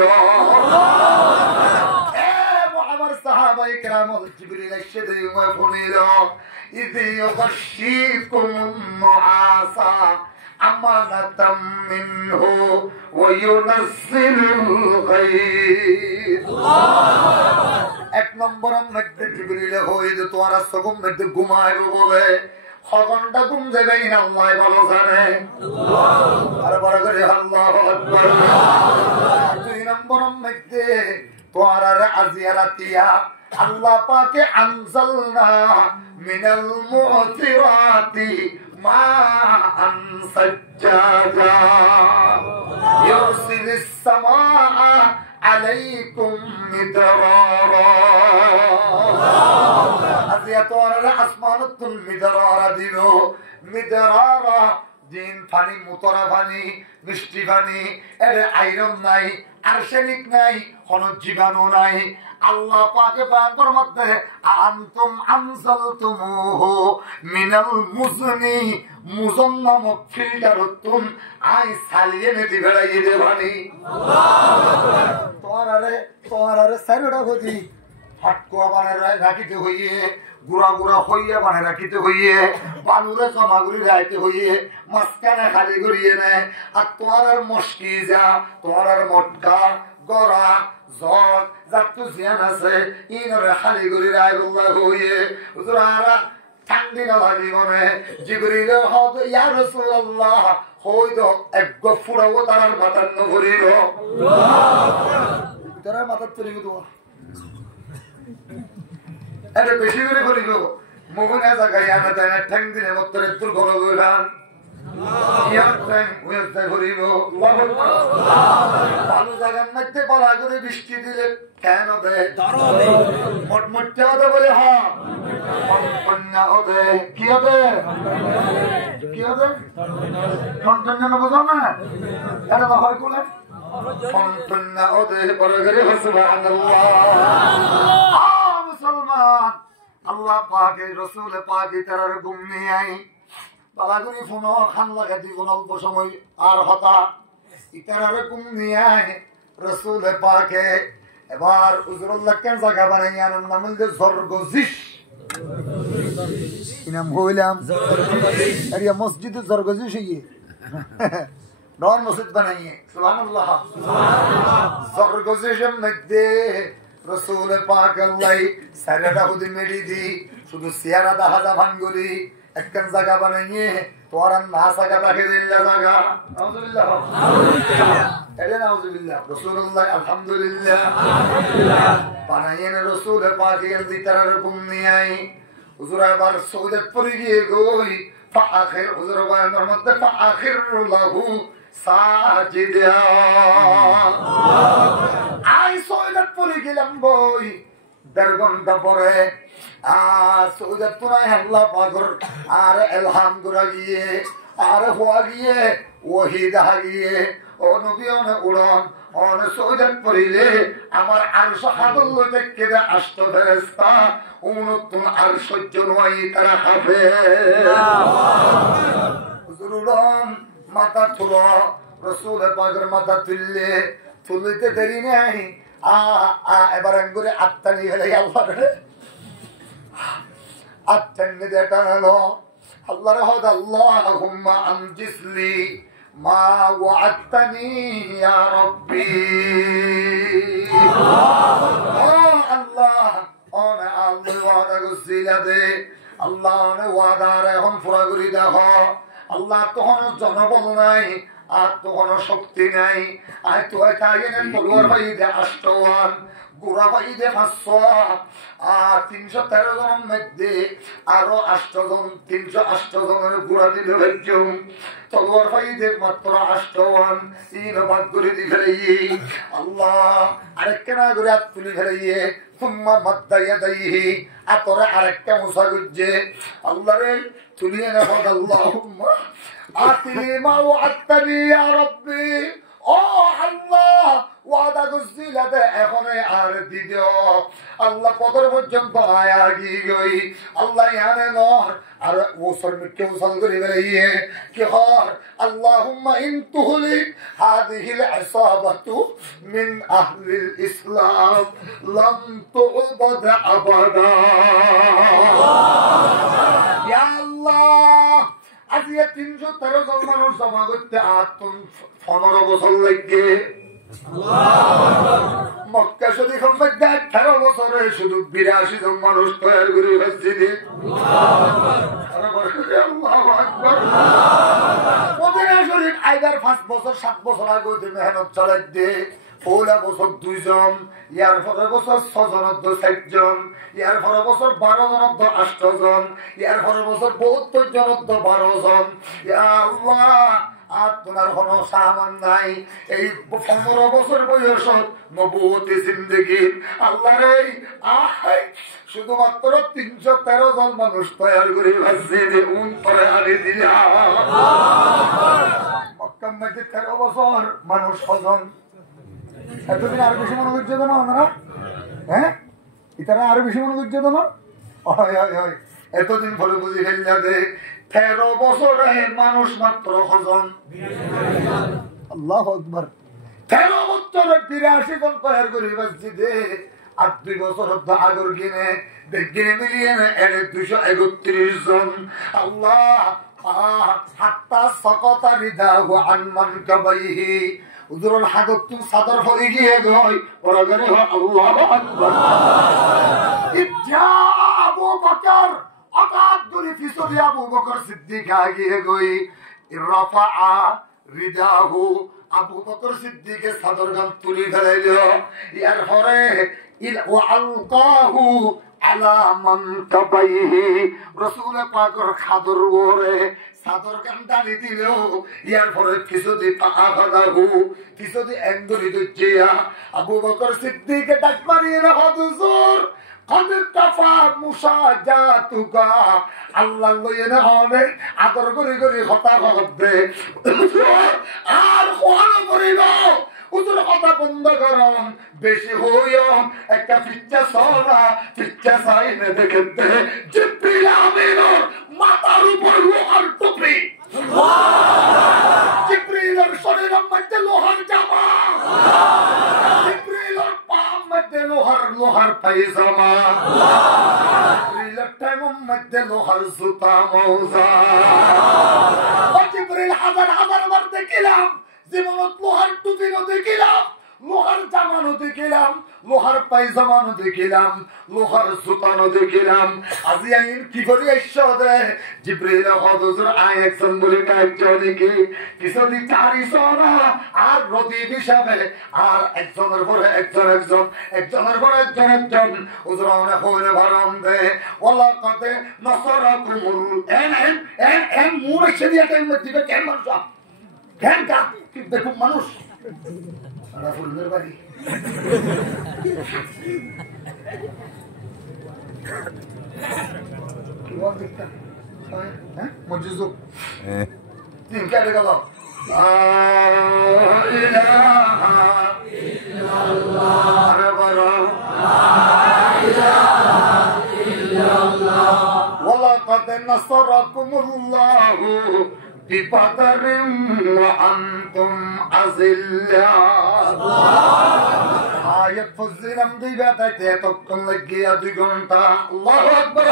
আমার সাহাবায়ে কেরাম জিবরিল এসে দিয়ে ফোনিল ইদি ইউগশিকুম মুআসা আমানাতাম মিনহু ওয়া ইউনাজ্জিলুল গায়ব এক নম্বর মধ্যে জিবরিল হইছে তোরা সগম মধ্যে ঘুমাইবো বলে খগনটা ঘুম যাবেই না আল্লাহ ভালো জানে আল্লাহ আর বড় করে আল্লাহু আকবার দুই নম্বর মধ্যে তোরা আজিয়ারাতিয়া আল্লাহ পাকে আনজালনা মিনাল মুতিরাতি ماءً ثجاجا يرسل السماء عليكم مدرارا أزيتون الأسمان مدرارا دينو مدرارا জিন পানি, মুতরা পানি, মিষ্টি পানি, এর আয়রন নাই, আর্সেনিক নাই, কোন জীবাণু নাই। আল্লাহ পাকে পাকের মধ্যে আনতুম আনসালতুমুহু মিনাল মুজনি, মুজন নামক ফিল্টারতুম আই সালিয়ে নেদি বেড়াইয়ে দে পানি। তোমার আরে সাইরোটা গদি ফাটকুয়া বানায় রাখিতে হইয়ে, গুড়া গুড়া হইয়া বানায় রাখিতে হইয়ে, বালুরে জমা করে রাখতে হইয়ে, মাঝখানে খালি করিয়ে নেয়। আর তোমার আর মস্কি যা, তোমার আর মটকা গড়া জ্বর যার তো জিয়ান আছে ইনরে খালি করে রায় বল্লা হইয়ে হুজুরারা ঠান্ডি না লাগি মনে জিবরিল হদ ইয়া রাসূলুল্লাহ হইদ এক গফুরাও তার মাথার ন করিল তার মাথার তরি গো আরে বেশি করে করিল মোহনা জায়গা ইয়ানা তাই না ঠ্যাং দিনে মত্তরে তুল গলো গলান ইয়ার ঠ্যাং উয়তে করিল ভালো জায়গার মধ্যে পালা করে বৃষ্টি দিলে কেন দেয় মটমটে হতে বলে হ্যাঁ কন্যা হতে কি হবে কি হবে কন্যা বোঝো না এটা তো হয় কোলে কন্যা হতে পরে করে সুবহানাল্লাহ। মুসলমান আল্লাহ পাকে রসুল পাকে তার ঘুম নিয়ে আই বালাগুনি ফোন খান লাগাই দিব অল্প সময় আর হতা ইতার ঘুম নিয়ে আই রসুল পাকে এবার উজরুল্লাহ কেন জায়গা বানাই আনন্দ নামিল যে জর্গজিস ইনাম হইলাম এরিয়া মসজিদে জর্গজিস ইয়ে নন মসজিদ বানাইয়ে সুবহানাল্লাহ জর্গজিসের মধ্যে রসুল পাক আল্লাহ সারাটা হুদি মেডি দি শুধু সিয়ারা দা হাজা ভাঙ্গুরি একখান জায়গা বানাইয়ে তোর না জায়গা তাকে দিল্লা জায়গা নাউজুবিল্লাহ এটা নাউজুবিল্লাহ রাসূলুল্লাহ আলহামদুলিল্লাহ বানাইয়ে রসুল পাক এর দিতার পুণ্যি আই হুজুর আবার সৌদত পড়ে গিয়ে গই ফাখির হুজুর বায়ানের মধ্যে ফাখির লাহু সাজিদা আই সৌদত পড়ে গেলাম বই দেড় ঘন্টা পরে সৌদত পুরাই আল্লাহ পাগর আর এলহাম গুরা গিয়ে আর হওয়া গিয়ে ওহি দেখা গিয়ে ও নবী অনে উড়ন অনে সৌদত পড়িলে আমার আর সাহাদুল দেখে আসতো ফেরেশতা উনতুন আর সহ্য নয় তারা হবে হুজুর উড়ন মাথা তুলো রসুল পাগর মাথা তুললে তুলিতে দেরি নেই এবার করে আত্মানি হলে আত্মানি দেখানো আল্লাহর হদ আল্লাহুম্মা আনজিসলি মা ওয়া'আদতানি ইয়া রাব্বি আল্লাহ ওনা আল্লাহ ওয়াদা করছিলা দে আল্লাহ ওনা ওয়াদা এখন পুরা করে দেখো আল্লাহ তখন জনবল নাই আর তো কোনো শক্তি নাই আর তো এটা তলোয়ার ভাইদে আষ্টওয়ান গোড়া ভাইদে 500 আর 313 জনের মধ্যে আরো 8 জন 308 জনের গোড়া দিলে ভাইজুম তলোয়ার ভাইদে মাত্র আষ্টওয়ান তিন ভাগ করে দিলে আল্লাহ আরেকটা না করে হাত তুলে ফেলে সুম্মা মাদ্দা ইয়াদাইহি আতরে আরেকটা মুসা গুজে আল্লাহরে তুলিয়ে না হদ আল্লাহুম্মা আতিনি মা ওয়া'আদতানি ইয়া রাব্বি ও আল্লাহ ওয়াদা করছিলা দে এখনো আর দিও আল্লাহ কদর পর্যন্ত আয়া গই আল্লাহ ইয়ানে নর আর ওসর মিটকে উসাল করে বেরিয়ে কি হর আল্লাহুম্মা ইন তুহলি হাদিহিল ইসাবাতু মিন আহলিল ইসলাম লাম তু'বাদ আবাদা ইয়া আল্লাহ আজকে 313 জন মানুষ জমা করতে আর 15 বছর লাগে মক্কা শরীফের মধ্যে 18 বছরে শুধু 82 জন মানুষ তৈরি করে মসজিদে আল্লাহু আকবার মদিনা শরীফ আইদার 5 বছর 7 বছর আগে মেহনত চালাই দে পৌলা বছর 2 জন ইয়ার পরের বছর 6 জন 4 জন ইয়ার পরের বছর 12 জন 8 জন ইয়ার পরের বছর 72 জন 12 জন ইয়া আল্লাহ আর তোমার কোনো সামান নাই এই 15 বছর বয়সত নবুয়তি জিন্দেগি আল্লাহরে শুধুমাত্র 313 জন মানুষ তৈরি করে মসজিদে পরে আনি দিলা 13 বছর মানুষ হজন এতদিন আরো বেশি মনোযোগ যেত না ওনারা হ্যাঁ ইতারা আরো বেশি মনোযোগ যেত না এতদিন পরে বুঝি ফেল যাবে 13 বছরে মানুষ মাত্র হজন আল্লাহু আকবার 13 বছরে 82 জন তৈরি করে মসজিদে আর 2 বছর আগর গিনে দেখে মিলিয়ে এনে 231 জন আল্লাহ হাত্তা সাকাতা রিদাহু আন মানকাবাইহি হুজুরুল হাদত তু সাদর ফরি গিয়ে গই পরগরে আল্লাহু আকবার ইজ্জা আবু বকর আকাদ দুরি ফিসরি আবু বকর সিদ্দিক আগিয়ে গই ইরফা রিদাহু আবু বকর সিদ্দিকের সাদর গান তুলি ফেলাইলো ইয়ার পরে ওয়া আলকাহু আলা মানকাবাইহি রাসূল পাকের খাদর ওরে সাদর গান টানি দিল ইয়ার পরে কিছুদিন আগাদাহু কিছুদিন এন্ডুরি দুজিয়া আবু বকর সিদ্দিক ডাক মারিয়ে হুজুর قد كفى مشاجاتك আল্লাহ লইয়ে না হবে আদর করে করে কথা হবে আর কোন করিব উদর কথা বন্ধ করম বেশি হইও একটা ফিচ্চা সরা ফিচ্চা সাইনে দেখতে জিব্রিল আমিনুর মাথার উপর লোহার টুপি সুবহানাল্লাহ জিব্রিলের শরীরের মধ্যে লোহার জামা জিব্রিলের পায়ের মধ্যে লোহার পায়জামা জিব্রিলের টাইমের মধ্যে লোহার জুতা মোজা জিব্রিল হাজার হাজার বার দেখিলাম জীবনত লোহার টুপি দেখিলাম লোহার জামানো দেখিলাম লোহার পায়জামানো দেখিলাম লোহার জুতানো দেখিলাম আজি আইন কি করে ঈশ্বরে জিব্রাইল হুজুর আয়াতন বলে কাজে কি কিছুদিন চারিসনা আর রদি হিসাবে আর একজনের পরে একজনের পরে একজন হুজুর অনেক হইলে ভারম দে ওয়াল্লাহ কতে নসরাকুমুল এন মুরশিদ দিয়া টাইম দিবে কেন মানুষ কেন কা দেখুন মানুষ আরা ফুলের বাড়ি কি বল দেখতা হ্যাঁ মজিজু তিন কাটে গেল ইলাহা ইল্লাল্লাহ আরে বড় লা ইলাহা ইল্লাল্লাহ ওয়ালাকাদ নাসরাকুমুল্লাহু بِبَدْرٍ وَأَنْتُمْ أَذِلَّةٌ আয়াত ফজিলাম দিবা তাইতে তখন লাগিয়া 2 ঘন্টা আল্লাহু আকবার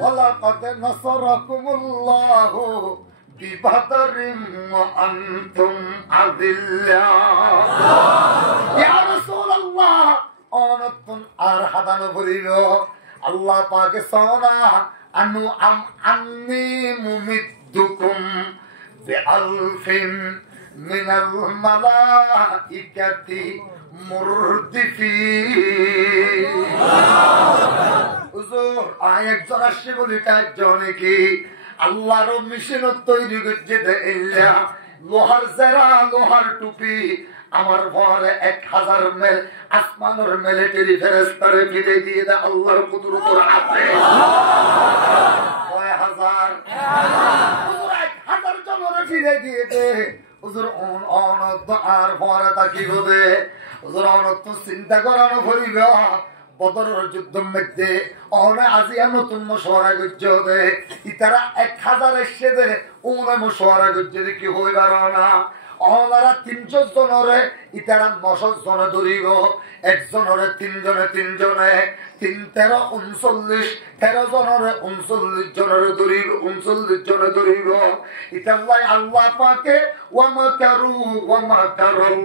ওয়ালাকাদ নাসরাকুমুল্লাহু বিবাদরিন ওয়া আনতুম আযিল্লাহ ইয়া রাসূলুল্লাহ অনতুন আর হাদানো বলিল আল্লাহ পাকে সোনা আনু আন্নি মুমিদ্দুকুম বিআলফিন মিনাল মালাইকাতি মুরদিফিন হুজুর আরেকজন আসছে বলি তার জন্য কি আল্লাহর মিশন তৈরি করছে দেইলা লোহার জারা লোহার টুপি আমার ঘরে 1000 মেল আসমানের মিলিটারি ফেরেশতারে ফিরে দিয়ে দে আল্লাহর কুদরত আছে কয় হাজার হুজুর 1000 জনের ফিরে দিয়ে দে হুজুর অন আর ঘরে তাকি হবে হুজুর অনত চিন্তা করানো হইব বদরের যুদ্ধের মধ্যে অনে আজিয়া নতুন মশওয়ারা করছে দে ইতারা 1000 এসে দে ওনে মশওয়ারা করছে কি হইবার না অনারা 300 জনরে ইতারা 900 জন ধরিব একজনরে 3 জনে 3 13 39 13 জনরে 39 জনরে ধরিব 39 জনে ধরিব ইতাল্লাহ আল্লাহ পাকে ওয়া মাকারুল্লাহ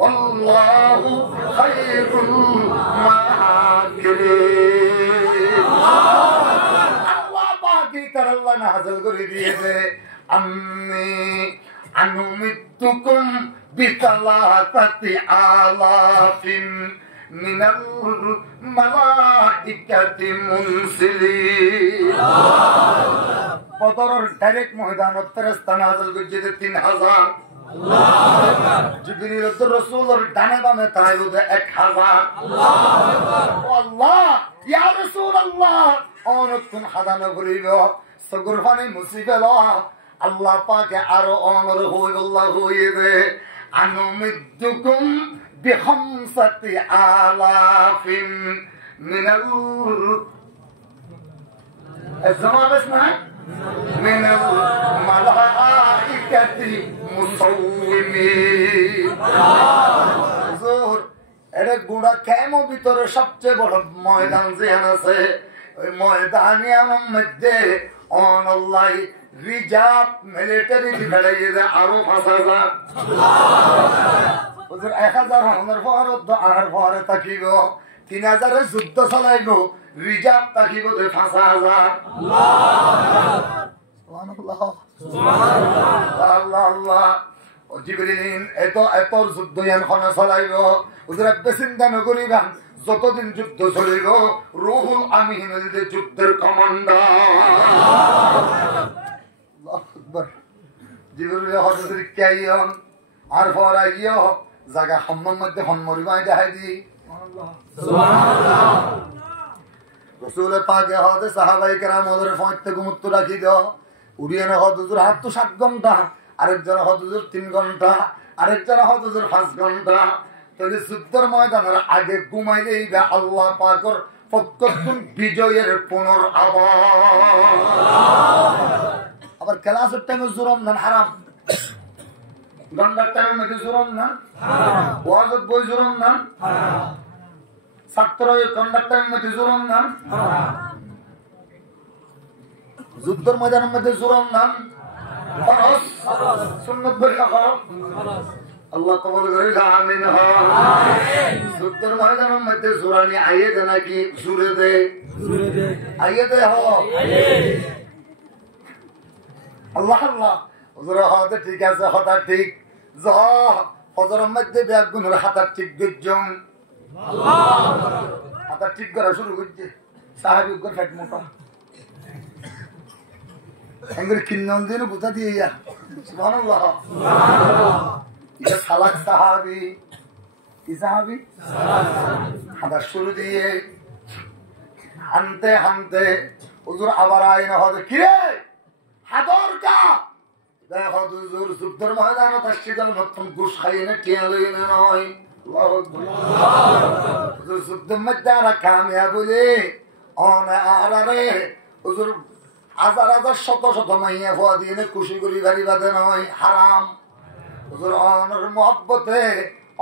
ওয়াল্লাহু খায়রুল মাকিরিন আল্লাহ পাকে তাআলা নাযিল করে দিয়েছে আনুমিতুকুম বিসালাতাতি আলাফিন মিনাল মালাইকাতি মুনসিলিন বদরের ডাইরেক্ট ময়দানত ফেরেশতা নাযিল করেছে 3000 আল্লাহু আকবার জিবরিল রাসূলের ডানে বামে তাইলো 1000 আল্লাহু আকবার আল্লাহ ইয়া রাসূলুল্লাহ অনতুন হাদানা করিল সগরফানি মুসিবেলা আল্লাহ পাকে আরো অমর হইবে আনুমিদ্দুকুম বিখামসাতি আলাফিন মিনাল الزمان اسمها من الملائكة مصومين হুজুর এটা গুড়া কেমন ভিতরে সবচেয়ে বড় ময়দান যেখানে আছে ওই ময়দানের মধ্যে অনল্লাই রিজার্ভ মিলিটারি ফেলাইয়ে দেয় আরো 5,000 হুজুর 1,000 হনের পরে তাকিব 3,000 যুদ্ধ চালাইব রিজার্ভ তাকিব 5,000 সুবহানাল্লাহ আল্লাহ ও জিবরিল এত যুদ্ধ এখন চালাইব হুজুর চিন্তা নকরিবা যতদিন যুদ্ধ চলিব রুহুল আমিন যুদ্ধের কমান্ডার আল্লাহু আকবার জিবরিল হযরত কাইয়ম আর ফরাইয় জায়গা সম্মান মধ্যে হনমরিবাই দেখাই দি সুবহানাল্লাহ রাসূল পাকে হতে সাহাবায়ে কেরাম ওদের ফয়তে গুমুত্ত রাখি দাও উড়িয়ানে হুজুর হাত তো 7 ঘন্টা আরেকজন হুজুর 3 ঘন্টা আরেকজন হুজুর 5 ঘন্টা তাহলে যুদ্ধের ময়দানের আগে ঘুমাইলেই আল্লাহ পাকের পক্ষতুন বিজয়ের আবার ক্লাসের টাইমে জুরম না হারাম গন্ডার টাইমের মধ্যে জুরম না হারাম ওয়াজত বই জুরম না হারাম ছাত্র গন্ডার টাইমের মধ্যে জুরম না হারাম যুদ্ধের ময়দানের মধ্যে জুরম না ফরজ সুন্নাত বই রাখো আল্লাহ কবুল করে আমিন আমিন যুদ্ধের ময়দানের মধ্যে জোরানি আইয়ে দে নাকি জুরে দে আইয়ে দে হ আল্লাহ আল্লাহ হুজুর হতে ঠিক আছে হতা ঠিক জ হজরের মধ্যে বেগুনের হাতা ঠিক গজ্জম আল্লাহ হাতা ঠিক করা শুরু করছে সাহাবী উগ্র ফেট মোটা এঙ্গের কিন্নন দিন বুঝা দিয়ে ইয়া সুবহানাল্লাহ সুবহানাল্লাহ এটা সালাক সাহাবী কি সাহাবী হাতা শুরু দিয়ে হানতে হানতে হুজুর আবার আইনা হতে কি রে হাদর কা দেখো হুজুর যুদ্ধের ময়দানে তাশরিদল মতন গুশ খাইনে টিয়া লইনে নয় আল্লাহু আকবার হুজুর যুদ্ধের মধ্যে আর কামিয়াব বলে অনে আরারে হুজুর হাজার হাজার শত শত মাইয়া ফোয়া দিয়ে খুশি করি গাড়ি বাঁধে নয় হারাম হুজুর অনর মহব্বতে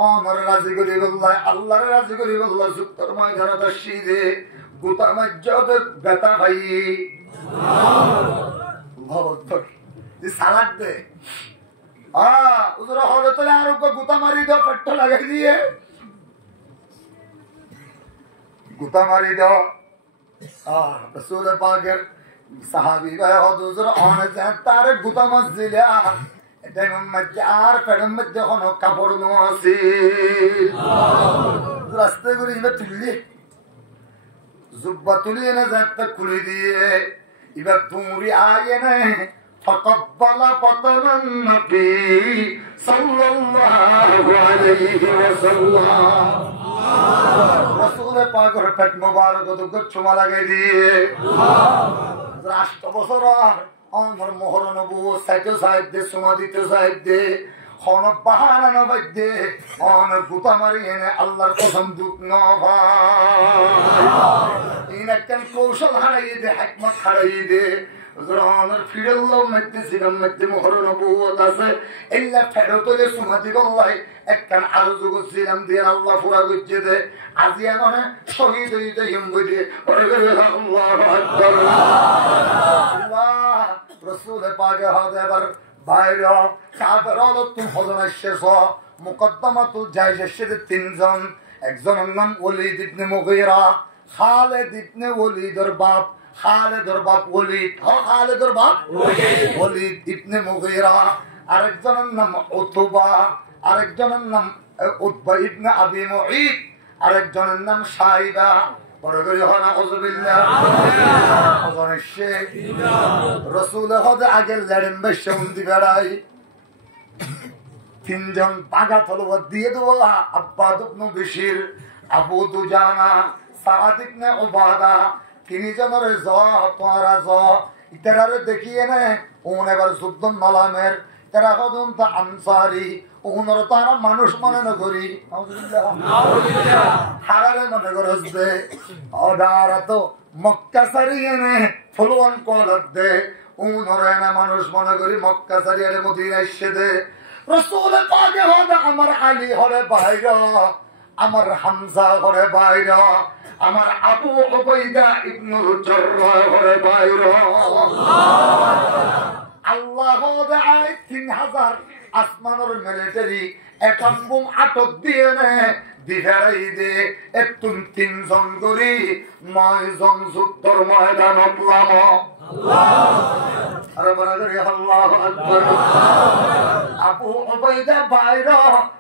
অনর রাজি করি বললাই আল্লাহর রাজি করি বললাই যুদ্ধের ময়দানে তাশরিদে গুতা মজ্জদ বেতা ভাই আল্লাহু আকবার সালাদ দে উজরা হলে তো আর গুতা মারি দাও পেট্রোল লাগাই দিয়ে গুতা মারি দাও রাসূল পাকের সাহাবী ভাই হুজুর অনেক তার গুতা মাছ দিলা এটা মধ্যে আর পেটের মধ্যে কোন কাপড় নো আছে রাস্তা করে ইবে তুললি জুব্বা তুলিয়ে না যাতে খুলে দিয়ে এবার তুমরি আয়ে না فقبل بطن النبي صلى الله عليه وسلم رسول پاک পেট মোবারক দুগর চুমা লাগাই দিয়ে রাষ্ট্র বছর আমার মোহর নবুয়ত সাইতে সাইতে চুমা দিতে সাইতে কোন বাহানা নবাই দে অন গুতা মারি এনে আল্লাহর কসম দুঃখ নভা ইনাকেন কৌশল হারাই দে হিকমত হারাই দে জরানের ফিরল্লাহ মধ্যে সিরাম মধ্যে মোহর নবুয়ত আছে ইল্লা ফেরতলে সুমাতি বল্লাই একখান আরো যুগ সিরাম দিয়ে আল্লাহ পুরা গজ্জে দে আজিয়া মানে শহীদ হইতে হিমবুদে আল্লাহু আকবার আল্লাহ রাসূল পাক হাদাবার বাইরে কাফেরল তুম হজনা শেষ মুকদ্দমাতুল জায়েশ শেষে তিনজন একজনের নাম ওলীদ ইবনে মুগীরা খালিদ ইবনে ওলীদের বাপ খালিদের বাপ ওলীদ খালিদের বাপ ওলীদ ইবনে মুগীরা আরেকজনের নাম উতবা আরেকজনের নাম উতবা ইবনে আবি মুঈদ আরেকজনের নাম সাইবা বড় করে হনা আউযুবিল্লাহ হজনের শেখ রাসূল হদ আগে লড়েন বেশে উন্দি বেড়াই তিনজন পাগা তলোয়ার দিয়ে দেবো আব্বাদ ইবনে বিশির আবু দুজানা সাআদ ইবনে উবাদা তিনজনের জ তোরা জ ইতারারে দেখিয়ে নে ওন এবার যুদ্ধ নলামের তারা হদুন তা আনসারি ওনর তারা মানুষ মনে না করি হারারে মনে করস দে অদারা তো মক্কা সারিয়ে নে ফলওয়ান কলত দে ওনরে না মানুষ মনে করি মক্কা সারিয়ে মদিনা এসে দে রাসূল পাকে হদা আমার আলী হরে বাইরা আমার হামজা হরে বাইরা আমার আবু উবাইদা ইবনুল জাররাহ হরে বাইরা আল্লাহ দেয় 3000 আসমানের মিলিটারি এটম বোম আটক দিয়ে নে দিহারাই দে একটু 3 জন করি 9 জন যুদ্ধর ময়দানত নাম আল্লাহ আরে বরাবর আল্লাহু আকবার আবু উবাইদা বাইরা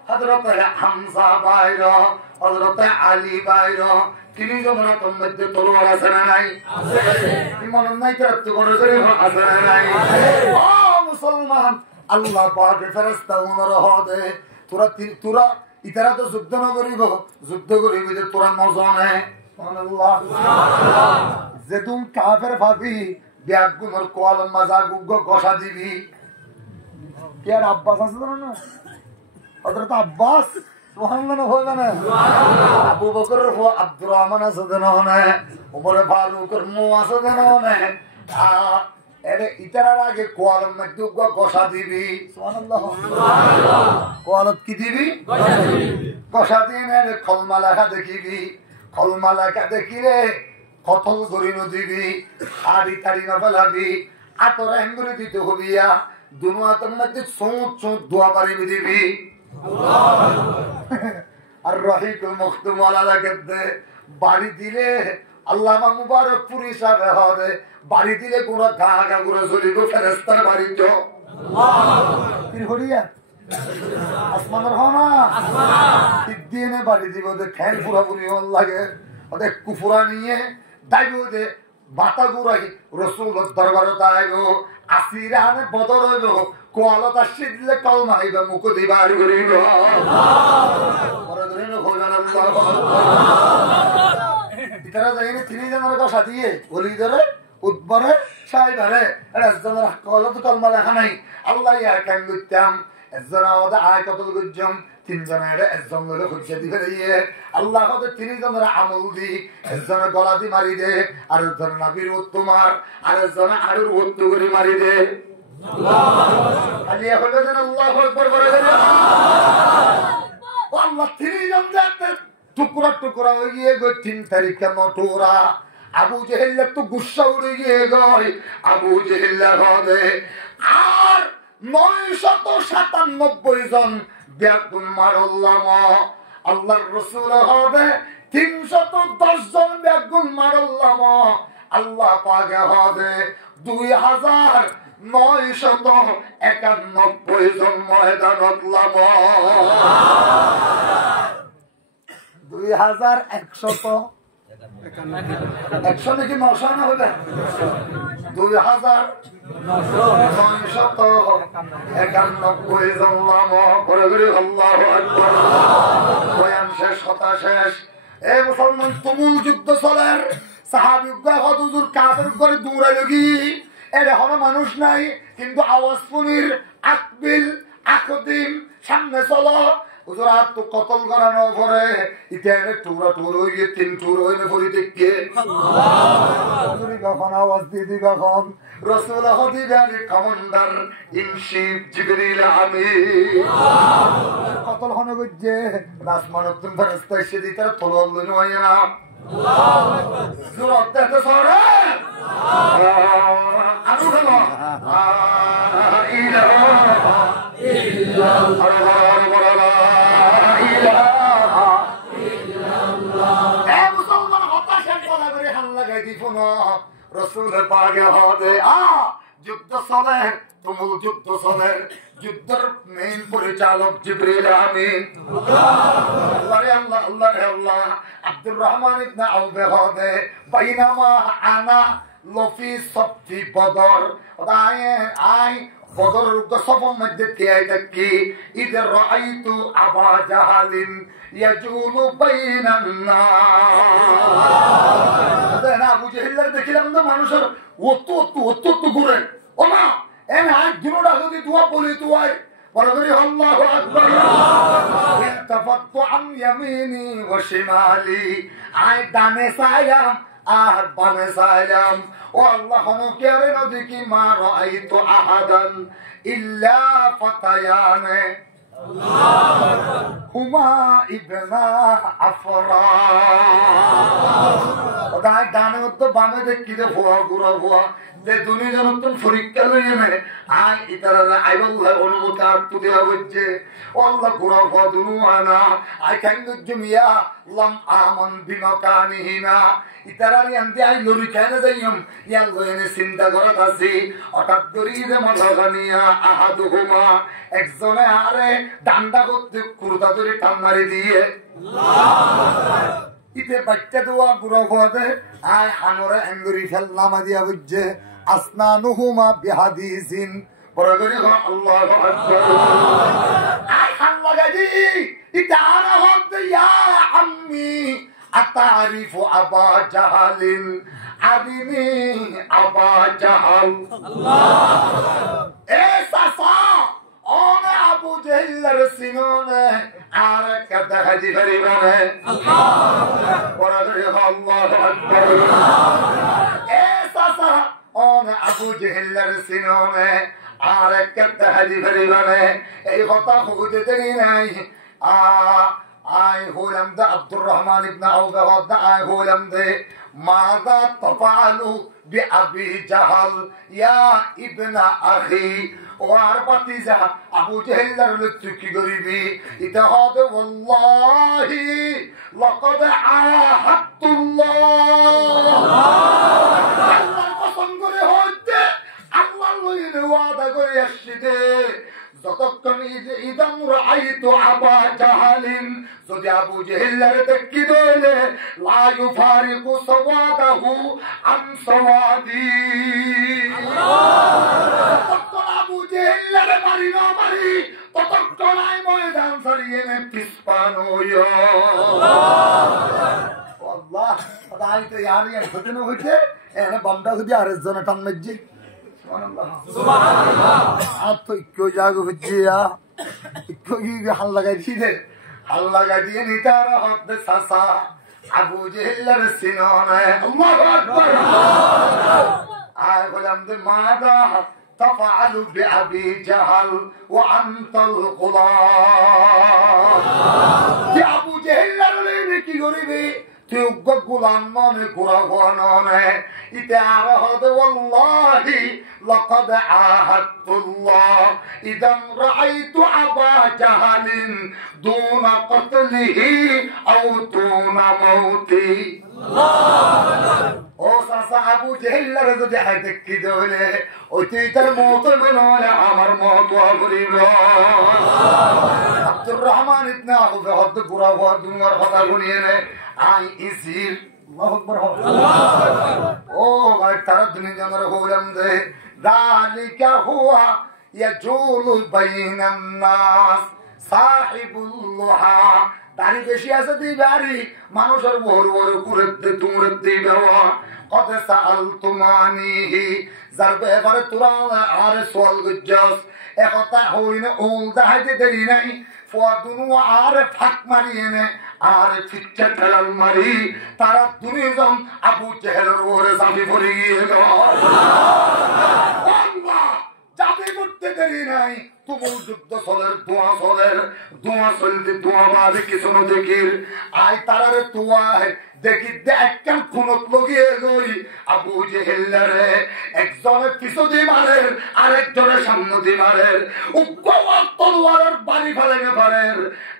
হযরত হামজা বাইরা হযরত আলী বাইরা তিনি জমরা মধ্যে তলোয়ার আছে না নাই আছে মনে নাই তো করে আছে না নাই ও মুসলমান আল্লাহ পাক ফেরেশতা উমর হদে তোরা ইতারা তো যুদ্ধ না করিব যুদ্ধ করিব যে তোরা নজনে সুবহানাল্লাহ যেদুম কাফের ভাবি ব্যাগুনর কোয়াল মাজা গুগ গসা দিবি কে আর আব্বাস আছে না হযরত আব্বাস সুবহানাল্লাহ হবে না আবু বকর ও আব্দুর রহমান আছে না ওমর ফারুকের মো আছে না এরে ইতারার আগে কোয়ালের মধ্যে গসা দিবি সুবহানাল্লাহ কোয়ালত কি দিবি গসা দিয়ে নে কলমা লেখা দেখিবি কলমা লেখা দেখিলে কতল গরিনো দিবি শাড়ি তাড়ি না ফেলাবি আতর এঙ্গুলি দিতে হবিয়া দুনো হাতের মধ্যে চোঁচ দোয়া পারিবি দিবি আর রহিকুল মখতুম আলাদা দে বাড়ি দিলে আল্লামা মুবারকপুর হিসাবে হবে বাড়ি দিলে কোন গা গা করে চলিব ফেরেস্তার বাড়ি তো আসমানের হনা দিনে বাড়ি দিব খ্যান পুরাপুরি হল লাগে ওদের কুফুরা নিয়ে দাইব যে বাতা গুড়াই রসুল দরবারত আইব আসিরা আনে বদর হইব কোয়ালতা সিদ্ধলে কলমা হইব মুখ দিবা আর করিব ইতারা যাইনি 3 জনের কথা দিয়ে বলি ধরে উদ্বরে সাইবারে একজনের কলত কলমা লেখা নাই আল্লাহ ইয়া কেন দিতাম একজনের ওদা আয় কত গুজম 3 জনের একজন হলো খুঁজে দিবে দিয়ে আল্লাহ কত 3 জনের আমল দি একজনের গলা দি মারি দে আর একজন নবীর উত্তমার আর একজন আরুর উত্তু করে মারি দে আল্লাহ আলিয়া হলো যেন আল্লাহু আকবার বলে দেন আল্লাহ 3 জন যাতে টুকরা টুকরা হয়ে গিয়ে গো 3 তারিখে মটোরা আবু জেহেল তো গুসা উড়ে গিয়ে গয় আবু জেহেল হবে আর 997 জন ব্যাগুন মারল্লাম আল্লাহর রাসূল হবে 310 জন ব্যাগুন মারল্লাম আল্লাহ পাকে হবে 2991 জন ময়দানত লাম 2100 100 নাকি 900 না হবে 2991 জন লাম করে আল্লাহু আকবার বয়ান শেষ কথা শেষ এ মুসলমান তুমুল যুদ্ধ চলে সাহাবীগণ হুজুর কাফের করে দৌড়ায় লাগি এর হলো মানুষ নাই কিন্তু আওয়াজ পুনির আকবিল আকদিম সামনে চলো হুজুর আর তো কতল করানো পরে ইতিহাসে টুরা টুর হয়ে 3 টুর হইলে পরি দেখকে হুজুর কখন আওয়াজ দিয়ে দি কখন রাসূল হদিবার কমান্ডার ইন চিফ জিবরিল আমিন কতল হনে গজে আসমানতুন ফেরেশতা এসে দিতে তলোয়ার লইনো হয় না আল্লাহু আকবার জোরে দেখো সরে আবু গেল ইলাহা ইল্লাল্লাহ রসুল পাকে হবে যুদ্ধ চলে তুমুল যুদ্ধ চলে যুদ্ধের মেইন পরিচালক জিবরিল আমিন আল্লাহ রে আল্লাহ আল্লাহ রে আল্লাহ আব্দুর রহমান ইবনে আউফ হবে বাইনামা আনা লফি সফি বদর আই বদরের গসবের মধ্যে তিয়াই থাকি ইদা রাআইতু আবা জাহালিন ইয়াজুলু বাইনান নাস আবু জাহেল দেখিলাম তো মানুষের ও তো ঘুরে ও না এনে আয় দিনটা যদি দোয়া বলি তুই বড়গরি আল্লাহু আকবার তাফাত্তু আন ইয়ামিনি ওয়া শিমালি আয় ডানে চাইলাম আর বামে চাইলাম ও আল্লাহ হুমকিয়ারে নদী কি মা রাআইতু আহাদান ইল্লা ফাতায়ানে হুমা ইবনা আফরা ওদাই ডানে তো বামে দেখি দে ফোয়া গুরা ফোয়া যে দুনিয়া নতুন পরীক্ষা লইয়ে নে আয় ইতারা আইবুল্লাহ অনুমতি আর তুই হচ্ছে আল্লাহ গুরা ফোয়া দুনু আনা আই কাইন্দু জুমিয়া লাম আমান বিমাকানিহিনা ইতারারি আনতে আই লরি খানে যাইম ইয়া লইনে চিন্তা করত আছি হঠাৎ করি যে মজাগানিয়া আহাদুহুমা একজনে আরে ডান্ডা করতে কুরতা ধরে টান মারি দিয়ে ইতে বাচ্চা দোয়া গুরা ফোয়াতে আয় হানরে এঙ্গুরি ফেললামা দিয়া বুঝছে আসনানুহুমা বিহাদিসিন বড়গরি আল্লাহু আকবার আয় খান লাগাই ইতারা হতে ইয়া আম্মি আতারিফু আবা জাহালিন আদিনি আবা জাহাল আল্লাহ এ সাসা ওনা আবু জেহেলের সিনোনে আর কাদা হাজি পরিবারে আল্লাহ বড়গরি আল্লাহু আকবার এ সাসা ওনা আবু জেহেলের সিনোনে আর কাদা হাজি পরিবারে এই কথা খুঁজে দেরি নাই আয় হলাম দে আব্দুর রহমান ইবনে আউফ আয় হলাম দে মাযা তাফআলু বিআবি জাহাল ইয়া ইবনা আখি ওয়ার পাতিজা আবু জেহেলের মৃত্যু কি করিবি এটা হবে ওয়াল্লাহি লাকাদ আহাদতুল্লাহ আল্লাহর কসম করে হইতে আল্লাহ লইনে ওয়াদা করে আসছি দে যতক্ষণ ইদাম রাআইতু আবা জাহালিন যদি আবু জেহেলের দেখি দইলে লা ইউফারিকু সাওয়াদাহু আন সাওয়াদি ততক্ষণ আবু জেহেলের মারি না মারি ততক্ষণ আই ময়দান ছাড়িয়ে নে পিছপানো আল্লাহ আদাই তো ইয়ারি একদিন হইছে এনে বান্দা যদি আরেকজন টান মেজে সুবহানাল্লাহ আপ তো क्यों जागो बच्चिया क्यों की हाल लगा दिए हाल लगा दिए नितारा हद सासा अबू जहल सिनोने अल्लाहु अकबर आय गुलाम दे मादा تفعل بأبي جهل وأنت الغلام يا أبو جهل لين کی غریبی تو غلام نہ گرا نہ اتعار هذا والله لقد عاهدت الله إذا رأيت أبا جهل دون قتله أو دون موته ও সাসা আবু জেহেলের যদি হাতে কি দলে ওই তার মত মনে আমার মত করিল আব্দুর রহমান ইবনে আউফ হদ গুরা ওয়া দুনিয়ার কথা গুনিয়ে নে আই ইজির আল্লাহু আকবার আল্লাহু আকবার ও ভাই তার দুনিয়া আমার হলাম দে যালিকা হুয়া ইয়াজুলু বাইনান নাস সাহিবুল লুহা দাড়ি বেশি আছে দি বাড়ি মানুষের বড় বড় কুরতে তুমরতে দেওয়া কত সাল তুমানিহি যার ব্যাপারে তোরা আর সোয়াল গজ্জাস একতা হইনে ওল দাহাইতে দেরি নাই ফুয়াদুনু আর ফাক মারিয়ে নে আর ফিচ্চা ঠেলাল মারি তারা দুনিজন আবু জেহেলের ওরে জামি পড়ে গিয়ে গেল আল্লাহ জামি করতে দেরি নাই তুমুল যুদ্ধ চলের ধোঁয়া চলতে ধোঁয়া বাদে কিছু না দেখির আয় তারারে তুয়ায় দেখি একখান খুনত লগিয়ে গই আবু জেহেলেরে একজনের পিছু দিয়ে মারের আরেকজনের সামনে দিয়ে মারের তলোয়ারের বাড়ি ফেলে পারের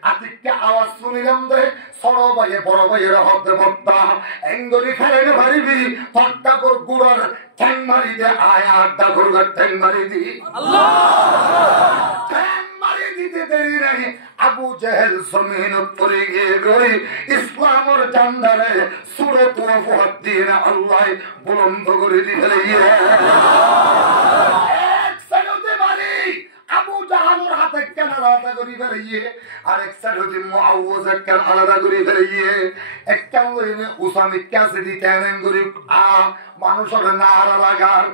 আতিককে আওয়াজ শুনিলাম দে ছোট ভাইয়ে বড় ভাইয়ের হতে বক্তা এঙ্গরি ফেলে পারিবি হত্যা কর গুড়ার ঠ্যাং মারি দে আয় আড্ডা করবে ঠ্যাং মারি দি আল্লাহ দেরি নাই আবু জেহেল জমিন পড়ে গিয়ে গই ইসলামের জান্দারে সূরত ওয়াফাত দিন আল্লাহ বুলন্দ করে দিলে এক সেকেন্ডে মারি আবু জাহালের হাতে কেনারাতে করি ফেলিয়ে আরেক সাইড হতে মুআওয়াজ একখান আলাদা করি ফেলিয়ে একখান লইনে উসামিক কাছে দিতেন করি মানুষের নারা লাগার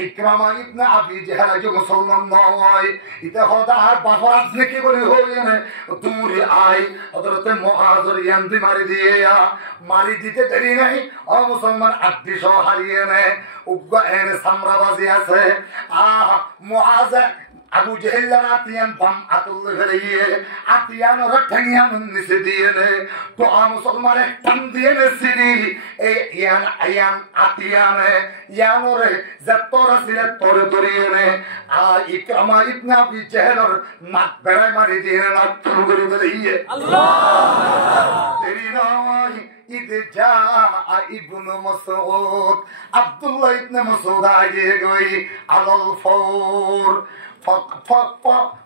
ইকরামা ইবনে আবি জাহল যে মুসলমান নয় এটা হদা আর বাবার থেকে বলে হইনে তুমি আই হযরত মুআযের ইয়ান্দি মারি দিতে দেরি নাই ও মুসলমান আদি সহ হারিয়ে নে উগ্র এনে সামরাবাজি আছে মুআয আবু জাহেল আতিয়ান বাম আতুল ফেলিয়ে আতিয়ান ওর ঠেঙ্গিয়ান নিচে দিয়ে নে তো মুসলমান টান দিয়ে নে সিরি এই ইয়ান আতিয়ানে ইয়ান ওরে যতরা সিলে তোরে ধরিয়ে নে ইকরামা ইবনে আবি জাহেলের নাক বেড়াই মারি দিয়ে নাক তুল করে ফেলিয়ে আল্লাহ তেরি নয় ইদে জা ইবনে মাসউদ আব্দুল্লাহ ইবনে মাসউদ আগে গই আলাল ফৌর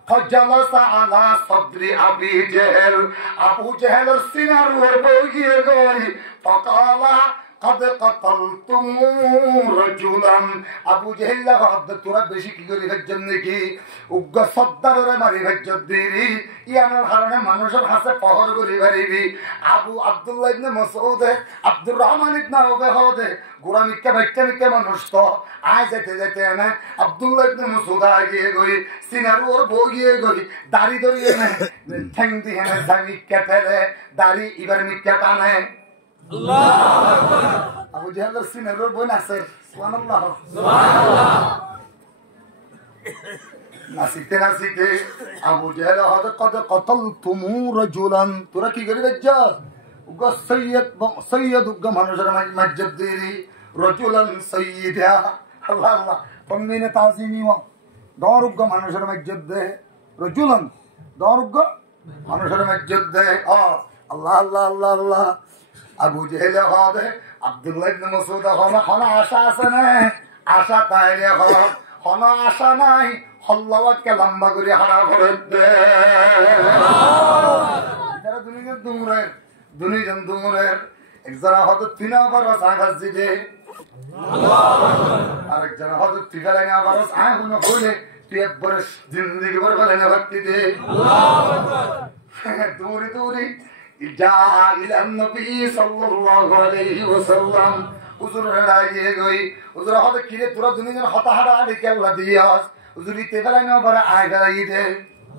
فجلس على صدر أبي جهل أبو جهل السنر وبوجي غوي فقال قد قتلتم رجلا أبو جهل لغد ترى بشكل غير الجنة وق صدر رمري الجديري يعني الحرن منوشر حسب فخر غري غريبي أبو عبد الله بن مسعود عبد الرحمن بن عوف هذا غرامي كبكة منوش تو عايز تجتنا عبد الله بن مسعود آگے گوئی سینر اور بوگی گوئی داری دوری ہے تھنگ دی ہے زمین کٹھلے داری ایبر مکٹانے اللہ ابو جہل سینر اور بونا سر سبحان اللہ ناسیتے ابو جہل هذا قد قتلتم رجلا ترى کی گری بجا وگا سید وگا منوشر مسجد دیری رجلا سیدا الله الله فمن تعظيمي دارق মানুষের মসজিদে রজুলান দরগ মানুষের মসজিদে আল্লাহ আল্লাহ আল্লাহ আল্লাহ আবু জেহেল হবে আব্দুল্লাহ ইবনে মাসউদ হবে কোন আশা আছে না আশা তাইলে হবে কোন আশা নাই আল্লাহকে লম্বা করে হারা করে দে যারা দুনিয়ার দুমুরের একজনা হয়তো তিনবার সাহায্য দিতে আরেকজন হয়তো টিকালাইনা বারস আয় কোন হইলে তুই একবার জিন্দেগি ভর বলে না ভক্তি দে দূরে দূরে যা ইলান নবী সাল্লাল্লাহু আলাইহি ওয়াসাল্লাম হুজুর রাইয়ে গই হুজুর হয়তো কিরে তোরা দুনিয়ার হতাহারা লিখে আল্লাহ দিয়াস হুজুর টিকালাইনা বারে আয় গাই দে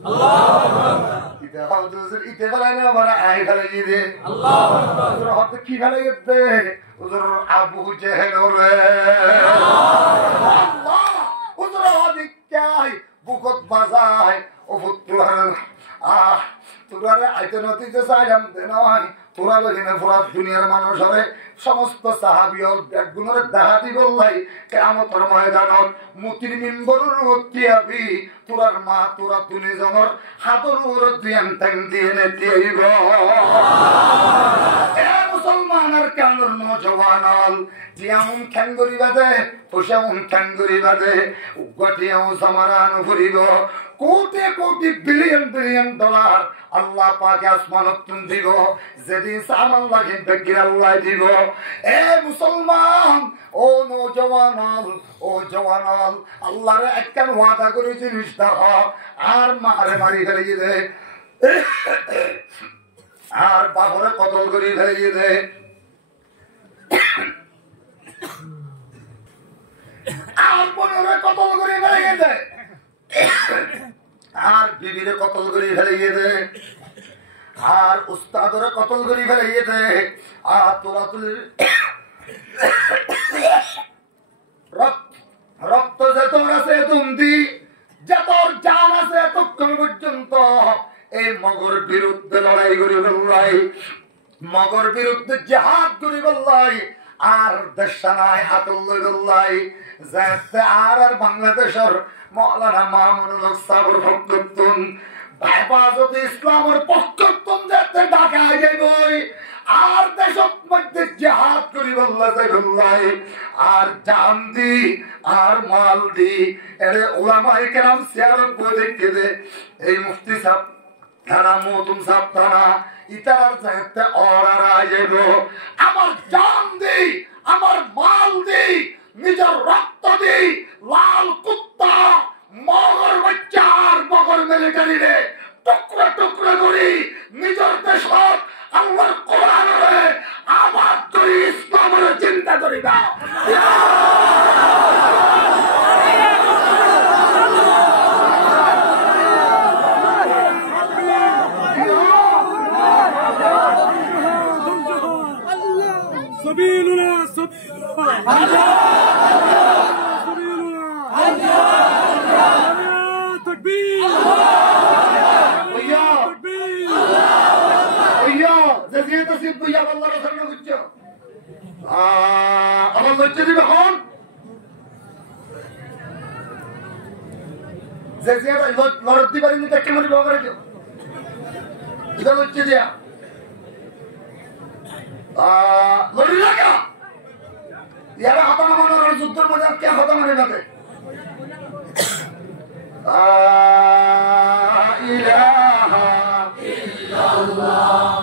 আল্লাহু আকবার ইতে হুজুর টিকালাইনা বারে আয় গাই দে আল্লাহু আকবার হুজুর হয়তো কি গাই দে হুজুর আবু জেহেল রে আল্লাহ হুজুর হদি কাই বুকত বাজায় ও পুত্র তোরারে আইতে নতিতে চাইলাম নয় তোরা লগিনে পুরা দুনিয়ার মানুষ হবে সমস্ত সাহাবী ও বেগুনের দাহাতি বললাই কিয়ামতের ময়দানত মুতির মিম্বরের উঠতি আবি তোরার মা তোরা তুলি জনর হাতর উপর দিয়ান টাং দিয়ে নেতিব এ মুসলমানের কানুর নওজওয়ানাল জিয়ামুন খাঙ্গরি বাদে পোশাউন খাঙ্গরি বাদে উগটিয়াও সমারান ফুরিব crore crore billion billion dollar আল্লাহ পাক আসমানত তুম দিব যেদিন সামান লাগে বেগির আল্লাহ দিব এ মুসলমান ও নওজওয়ানাল আল্লাহর একখান ওয়াদা করে জিনিস দেখো আর মারে মারি ফেলিয়ে দে আর বাবরে কতল করে ফেলিয়ে দে আর বোনরে কতল করে ফেলিয়ে দে আর বিবিরে কতল করে ফেলিয়ে দে আর উস্তাদরে কতল করে ফেলিয়ে দে আর তোরা তুলি রক্ত যে তোর আছে তুমি যে তোর জান আছে এতক্ষণ পর্যন্ত এই মগর বিরুদ্ধে লড়াই করি বললাই মগর বিরুদ্ধে জিহাদ করি বললাই আর দেশানায় আতুল্লাহ বললাই যাতে আর বাংলাদেশের মৌলানা মামুনুল হক সাহেবের পক্ষতুন হেফাজত ইসলামের পক্ষতুন যাতে ঢাকা যাইবই আর দেশের মধ্যে জিহাদ করি বললাই আর জান দি আর মাল দি এরে উলামায়ে কেরাম সিয়ারত বই দেখে দে এই মুফতি সাহেব তারা মতুম সাহেব তারা ইতার যাতে অরারা যাইব আমার জান দি আমার মাল দি নিজের রক্ত দি লাল কুত্তা মগর বাচ্চার মগর মিলিটারি রে টক করি নিজের দেশ আল্লাহর কোরআনে আবাদ করি ইসলামের চিন্তা করি না سبيلنا تكبير جزيرة سيد يا الله رسولنا وجه أما وجه دي بخون جزيرة لورد دي بارين تكي مري بوغر جو إذا وجه دي لورد لگا यार आता ना मानो जुद्दर मजा क्या होता मरे जाते इलाहा इल्लल्लाह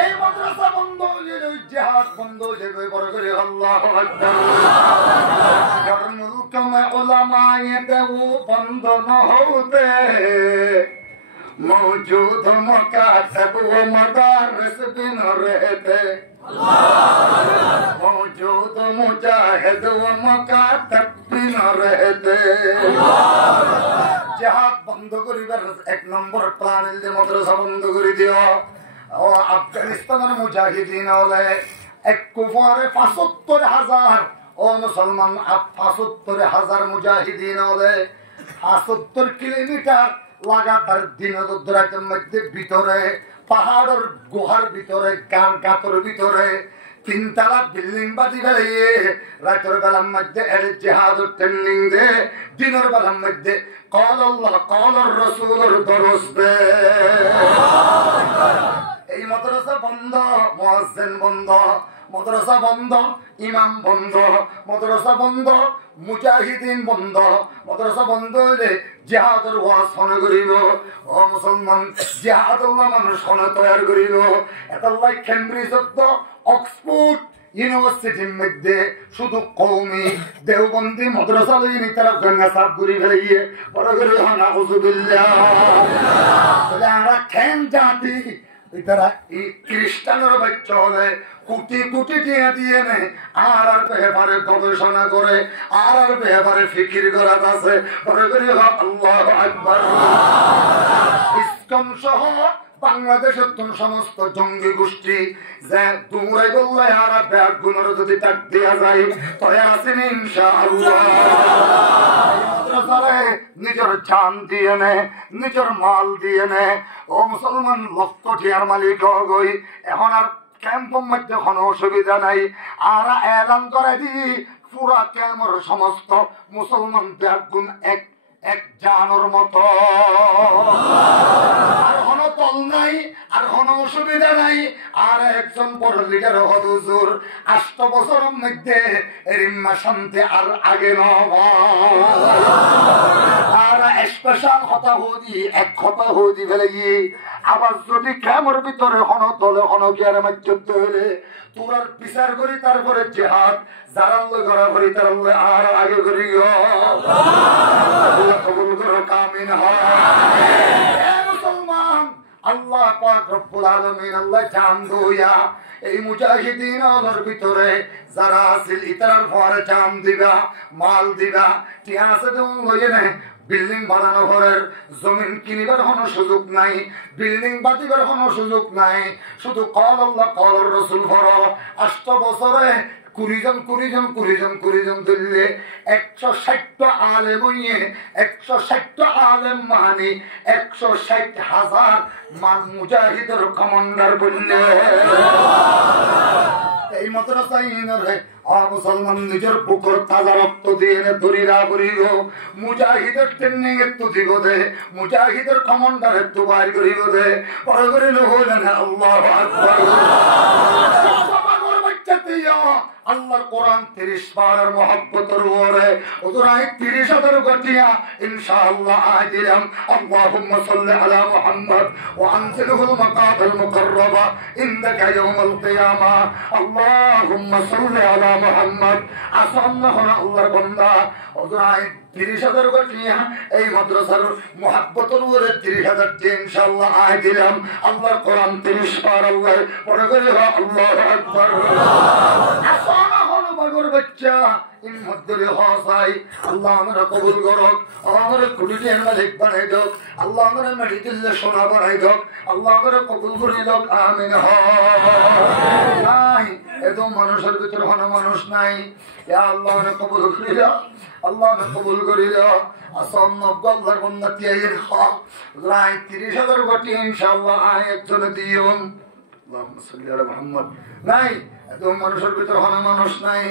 এই মাদ্রাসা বন্ধ হলে জিহাদ বন্ধ হলে কই বড় করে আল্লাহু আকবার মুলক মে উলামায়ে দেও বন্ধ ন হতে मौजूद मुकातब व मदारिस बिन रहते मौजूद मुजाहिद व मुकातब बिन रहते जिहाद बंद करिবার এক নম্বর প্ল্যান ইলদে মাদ্রাসা বন্ধ করে দিও ও আফগানিস্তানের মুজাহিদিন হলে এক কুফারে ৭৫,০০০ ও মুসলমান ৭৫,০০০ মুজাহিদিন হলে ৭৫ কিলোমিটার লাগাতার দিনরাতের মধ্যে ভিতরে পাহাড়ের গুহার ভিতরে গাতর ভিতরে 3 তলা বিল্ডিং বাদি ফেলিয়ে রাতের বেলার মধ্যে এর জিহাদ ট্রেনিং দে দিনের বেলার মধ্যে কল আল্লাহ কল রাসূলের দরস দে এই মাদ্রাসা বন্ধ মুয়াজ্জিন বন্ধ মাদ্রাসা বন্ধ ইমাম বন্ধ মাদ্রাসা বন্ধ মুজাহিদিন বন্ধ মাদ্রাসা বন্ধ হলে জিহাদের ওয়াজ শুনে করিব ও মুসলমান জিহাদুল্লাহ মানুষ শুনে তৈরি করিব এটাল্লাই কেমব্রিজ অক্সফোর্ড ইউনিভার্সিটির মধ্যে শুধু কওমি দেওবন্দি মাদ্রাসা লইনি তারা গঙ্গা সাফ করে ফেলিয়ে বড় করে নাউযুবিল্লাহ তাহলে আমরা কেন জাতি তারা এই খ্রিস্টানের বাচ্চা হলে কোটি কোটি টাকা দিয়ে নে আর ব্যাপারে গবেষণা করে আর ব্যাপারে ফিকির করাত আছে আল্লাহু আকবার ইসকম সহ বাংলাদেশের সমস্ত জঙ্গি গোষ্ঠী যে দৌড়াই বললে আর ব্যাগ গুণের যদি টাক দেওয়া যায় তবে আসেন ইনশাআল্লাহ নিজের জান দিয়ে নে নিজের মাল দিয়ে নে ও মুসলমান লক্ষ টিয়ার মালিক হই এখন আর ক্যাম্পের মধ্যে কোনো অসুবিধা নাই আর এলান করে দি পুরা ক্যাম্পের সমস্ত মুসলমান ব্যাগুন এক এক জানোর মতো আর কোনো তল নাই আর কোনো অসুবিধা নাই আর একজন বড় লিডার হুজুর 8 বছরের মধ্যে রিম্মা শান্তি আর আগে আর স্পেশাল কথা হদি এক কথা হদি ফেলে আবার যদি ক্যামের ভিতরে কোনো দলে কোনো গিয়ার মাধ্যমে হলে তোর বিচার করি তারপরে জিহাদ যারা করা করি তার আর আগে করি কবুল করো কামিন হয় মুসলমান আল্লাহ পাক রব্বুল আলামিন আল্লাহ জান দোয়া এই মুজাহিদিন আলোর ভিতরে যারা আছিল ইতার পরে জান দিবা মাল দিবা টিয়াসে দেন লইয়ে নে বিল্ডিং বানানো ঘরের জমিন কিনিবার কোনো সুযোগ নাই বিল্ডিং বাতিবার কোনো সুযোগ নাই শুধু কল আল্লাহ কল রাসূল ভরো 8 বছরে 20 জন দিল্লে 160টা আলেম হইয়ে 160টা আলেম মানে 160,000 মান মুজাহিদের কমান্ডার বললে এই মাদ্রাসাইনরে মুসলমান নিজের বুকের তাজা রক্ত দিয়ে দরিরা করিব মুজাহিদের ট্রেনিং একটু দিব দে মুজাহিদের কমান্ডার একটু বাইর করিব দে পরে করিল হইলেন আল্লাহু আকবার দিও আল্লাহর কোরআন 30 পারার মহব্বতের ওরে ওজরাই 30,000 গটিয়া ইনশাআল্লাহ আদিলাম আল্লাহুম্মা সাল্লি আলা মুহাম্মদ ওয়া আনজিলহুল মাকাতাল মুকাররাবা ইনদাকা ইয়াউমাল কিয়ামা আল্লাহুম্মা সাল্লি আলা মুহাম্মদ আসাল্লাহু আল্লাহর বান্দা ওজরাই 30,000 গটিয়া এই মাদ্রাসার মহব্বতের ওরে 30,000 টি ইনশাআল্লাহ আদিলাম আল্লাহর কোরআন 30 পার আল্লাহ পড়ে গেলে আল্লাহু আকবার আসনা হলো বাগর বাচ্চা ইন মধ্যে হাসাই আল্লাহ আমরা কবুল করুক আমরা কুটির মালিক বানাই দাও আল্লাহ আমরা মেডিকেল সোনা বানাই দাও আল্লাহ আমরা কবুল করে দাও আমিন নাই এত মানুষের ভিতর হন মানুষ নাই ইয়া আল্লাহ আমরা কবুল করে দাও আল্লাহ আমরা কবুল করে দাও আসন্ন গল্লার বন্দাতি এর হক রাই 30,000 কোটি ইনশাআল্লাহ একজন দিয়ুন আল্লাহুম্মা সাল্লি আলা মুহাম্মদ নাই এত মানুষের ভিতর হন মানুষ নাই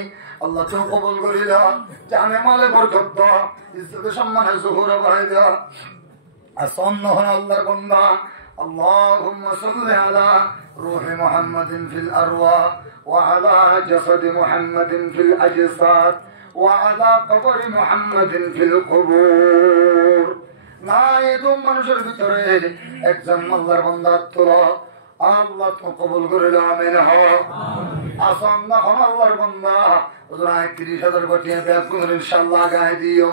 আল্লাহ তুমি কবুল করে দাও জানে মালে বরকত দাও ইজ্জত সম্মানে জোহর বাড়াই দাও আসন্ন হন আল্লাহর বান্দা আল্লাহুম্মা সাল্লি আলা রূহি মুহাম্মাদিন ফিল আরওয়াহ ওয়া আলা জাসাদি মুহাম্মাদিন ফিল আজসাদ ওয়া আলা কবরি মুহাম্মাদিন ফিল কুবুর না এত মানুষের ভিতরে একজন আল্লাহর বান্দা তোলা আল্লাহ তো কবুল করে দাও আমিন আসন্ন হন আল্লাহর বান্দা ওজরাই 30,000 কোটি বেকুন ইনশাআল্লাহ গায়ে দিও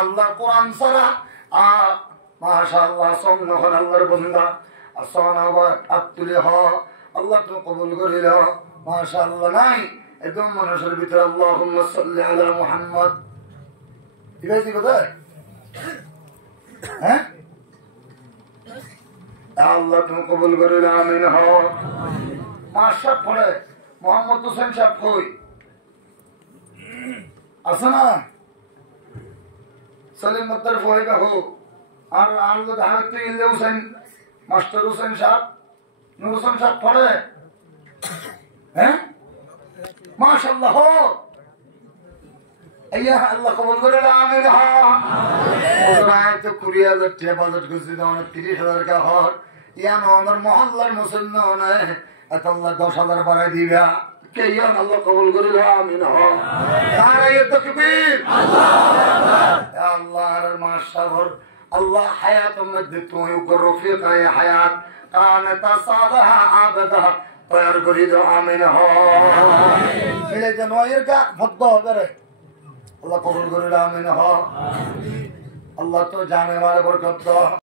আল্লাহ কোরআন ছাড়া মাশাআল্লাহ আসন্ন হন আল্লাহর বান্দা আসনাবাদ আতুলে হ আল্লাহ তো কবুল করে দাও মাশাআল্লাহ নাই একদম মানুষের ভিতরে আল্লাহুম্মা সাল্লি আলা মুহাম্মদ ঠিক আছে কোথায় হ্যাঁ আল্লাহ তুমি কবুল করে দাও আমিন মাশাআল্লাহ পড়ে মোহাম্মদ হোসেন সাহেব কই আছে না সলিম মত্তার ফয়গা হো আর আলো ধারতে ইলে হোসেন মাস্টার হোসেন সাহেব নূর হোসেন সাহেব পড়ে হ্যাঁ মাশাআল্লাহ হো আইয়া আল্লাহ কবুল করে দাও আমিন ওরাই তো 20,000 টাকা বাজেট গুছি দাও 30,000 টাকা হর ইয়ানো আমার মহল্লার মুসলমান এত আল্লাহ 10,000 বাড়াই দিবা কে ইয়ান আল্লাহ কবুল করে দাও আমিন নারায়ে তাকবীর আল্লাহু আকবার আল্লাহর মাশাআল্লাহ আল্লাহ হায়াতুল মধ্যে তুমি রফিকায়ে হায়াত কানাত সালাহা আবাদা তৈরি করে দাও আমিন মিলে জানোয়ের কা মদ্দ হবে রে আল্লাহ কবুল করে দাও আমিন আল্লাহ তো জানে মালে বরকত দাও